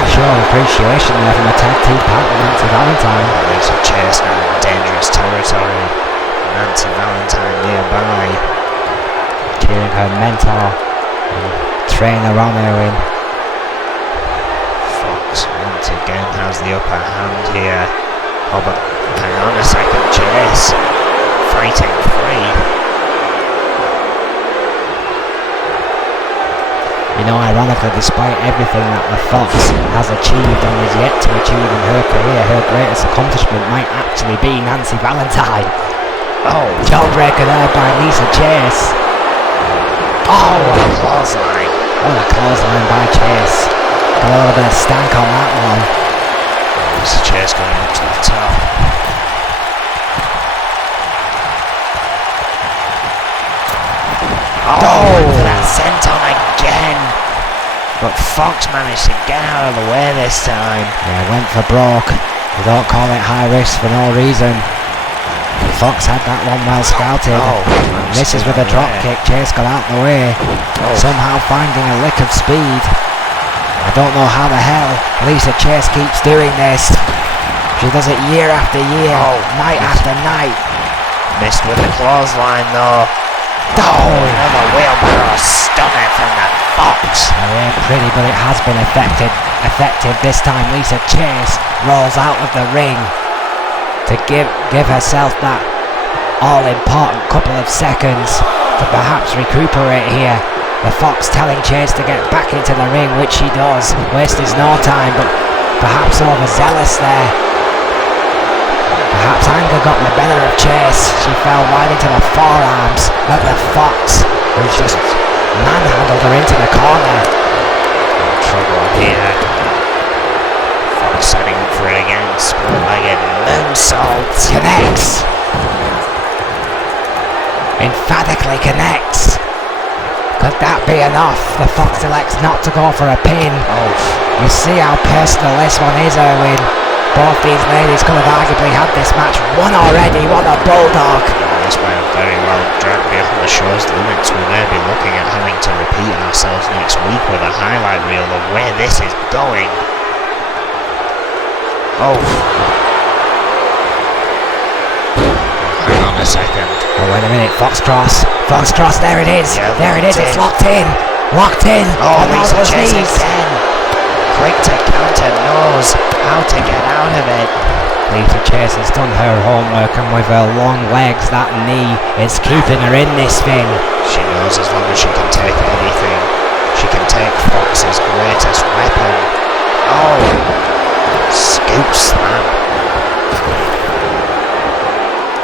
show of appreciation there from a tag team partner, Nancy Valentine. Lisa Chase now in dangerous territory. Nancy Valentine nearby. Cheering her mentor and trainer on her in. Fox once again has the upper hand here. Oh, but hang on a second, Chase fighting free. You know, ironically, despite everything that the Fox has achieved and is yet to achieve in her career, her greatest accomplishment might actually be Nancy Valentine. Oh, Jawbreaker there by Lisa Chase. oh, what a clothesline. What a clothesline by Chase. Got a little bit of stank on that one. Lisa Chase going up to the top. Oh, for that senton again. But Fox managed to get out of the way this time. Yeah, went for broke. You don't call it high risk for no reason. Fox had that one well scouted. Oh, This is with a drop kick. Chase got out the way. Somehow finding a lick of speed. I don't know how the hell Lisa Chase keeps doing this. She does it year after year, night after night. Missed with the clothesline though. Oh, another wheelbarrow stunner from the Fox. It ain't pretty, but it has been effective this time. Lisa Chase rolls out of the ring to give herself that all-important couple of seconds to perhaps recuperate here. The Fox telling Chase to get back into the ring, which she does. Wastes no time, but perhaps overzealous there. Perhaps anger got the better of Chase. She fell right into the forearms of the Fox, who's just manhandled her into the corner. Trouble here. Fox setting up for it again. Split-legged moonsault. Connects. Emphatically connects. Could that be enough? The Fox elects not to go for a pin. You see how personal this one is, Erwin. Both these ladies could have arguably had this match won already. What a bulldog. This might have very well dragged beyond the show's limits. We may be looking at having to repeat ourselves next week with a highlight reel of where this is going. Oh. Hang on a second. Oh, wait a minute. Fox cross. Fox cross. There it is. Yeah, there it is. It's locked in. Locked in. Oh, on Lisa those Chase knees. again. Quick to counter, knows how to get out of it. Lisa Chase has done her homework, and with her long legs, that knee is keeping her in this thing. She knows as long as she can take anything, she can take Fox's greatest weapon. Oh, scoop slam.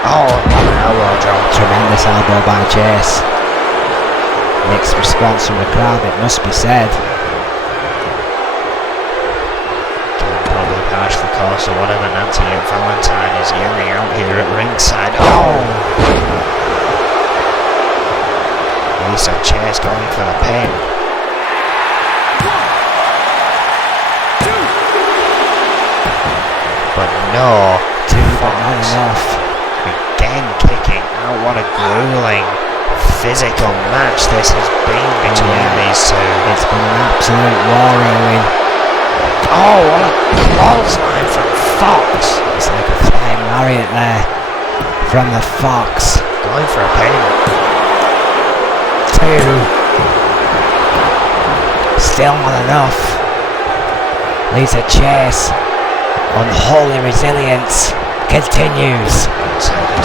Oh, elbow drop. Tremendous elbow by Chase. Mixed response from the crowd, it must be said. Probably past the course of whatever Nancy Valentine is yelling out here at ringside. Oh! Lisa Chase going for the pin. 1, 2. But no. Two, but not enough. Again kicking out. What a grueling physical match this has been between these two. It's been an absolute war, Erwin. Oh, what a clothesline from Fox. It's like a flying lariat there from the Fox. Going for a pin. 2. Still not enough. Lisa Chase, unholy resilience. continues.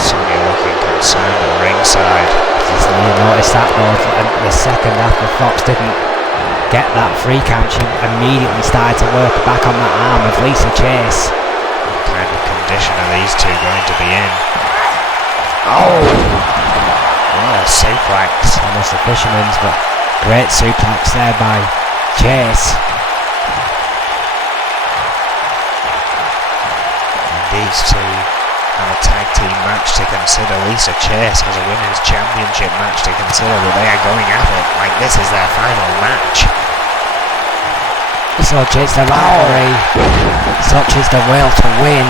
Sonya looking concerned at ringside. You notice that though, the second after Fox didn't get that free count, she immediately started to work back on that arm of Lisa Chase. What kind of condition are these two going to be in? Oh! What a suplex. Almost a fisherman's, but great suplex there by Chase. And these two have a tag team match to consider. Lisa Chase has a women's championship match to consider, but they are going at it like this is their final match. Such is the rivalry, such is the will to win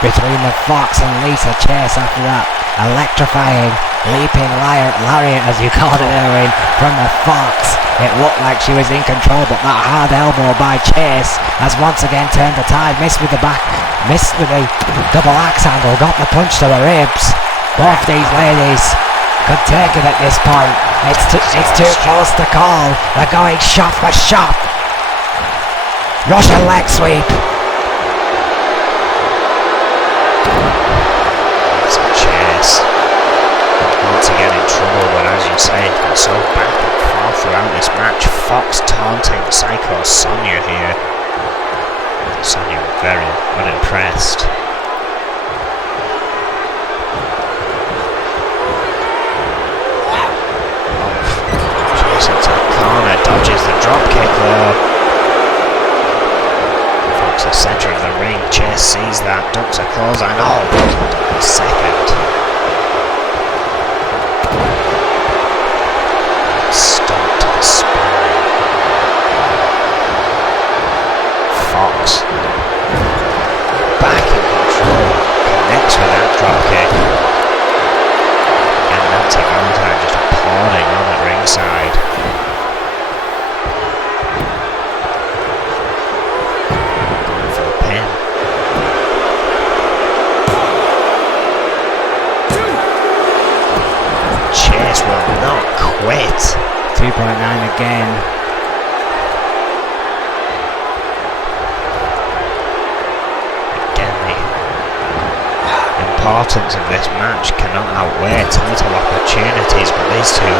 between the Fox and Lisa Chase after that electrifying leaping lariat, as you called it, Erwin, from the Fox. It looked like she was in control, but that hard elbow by Chase has once again turned the tide. Missed with the back, missed with the double axe handle, got the punch to the ribs. Both these ladies could take it at this point. It's too close to call. They're going shot for shot. Russian leg sweep. It's a Chase. Once again in trouble, but as you say, it's been so back and forth throughout this match. Fox taunting Psycho Sonya here. Sonya very unimpressed. Chase into the corner, dodges the dropkick there. Fox the centre of the ring, Chase sees that, ducks a clothesline. Oh, a second. Stop to the spine. Fox back in control, connects with that dropkick. And Nancy Valentine just applauding on at ringside. Going for the pin. Chase will not quit. 2.9 again. Again, the importance of this match cannot outweigh title opportunities, but these two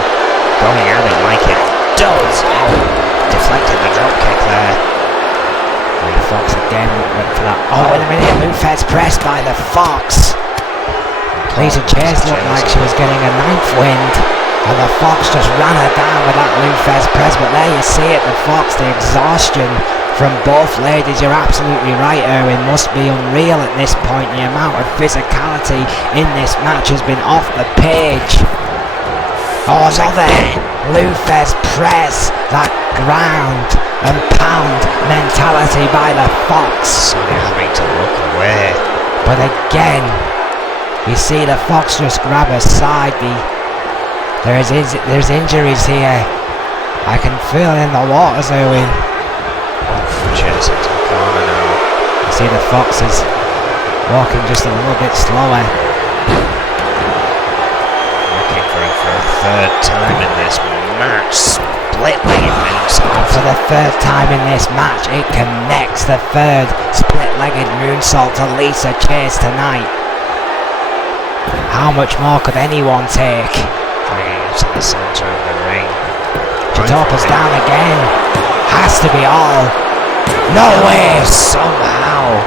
going at it like it does. Oh, deflected the dropkick there. And Fox again went for that. Oh, wait a minute, Lufez pressed by the Fox. Lisa Chase looked like she was getting a ninth wind, and the Fox just ran her down with that Lufez press. But there you see it, the Fox, the exhaustion from both ladies. You're absolutely right, Erwin, must be unreal at this point. The amount of physicality in this match has been off the page. Oh, another Lufez press, that ground and pound mentality by the Fox. Sonya having to look away. But again, you see the Fox just grab her side. There's injuries here. I can feel it in the waters, Erwin. Chase into the corner now. You see the Fox is walking just a little bit slower. Looking for it for a third time in this match. Split-legged moonsault. And for the third time in this match, it connects. The third split-legged moonsault to Lisa Chase tonight. How much more could anyone take? Bringing it to the centre of the ring. Chitopa's down again. Has to be all. No way! Somehow,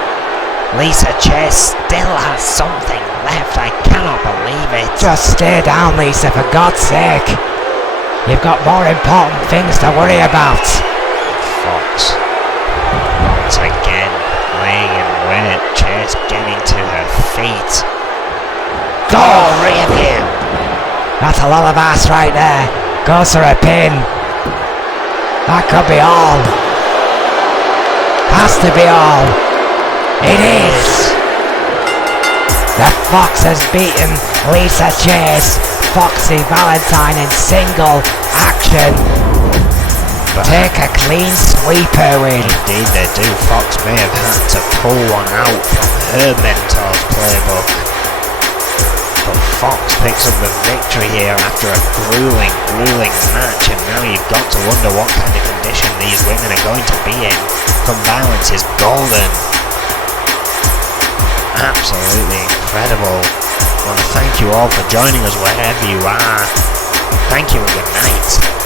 Lisa Chase still has something left. I cannot believe it. Just stay down, Lisa, for God's sake. You've got more important things to worry about. Fox once again laying in wait. Chase getting to her feet. Oh, rear view. That's a lot of ass right there. Goes for a pin. That could be all. Has to be all. It is. The Fox has beaten Lisa Chase. Foxy Valentine in single action. Take a clean sweep, Erwin. Indeed they do. Fox may have had to pull one out from her mentor's playbook. But Fox picks up the victory here after a grueling match, and now you've got to wonder what kind of condition these women are going to be in from violence is golden. Absolutely incredible. I want to thank you all for joining us wherever you are. Thank you and good night.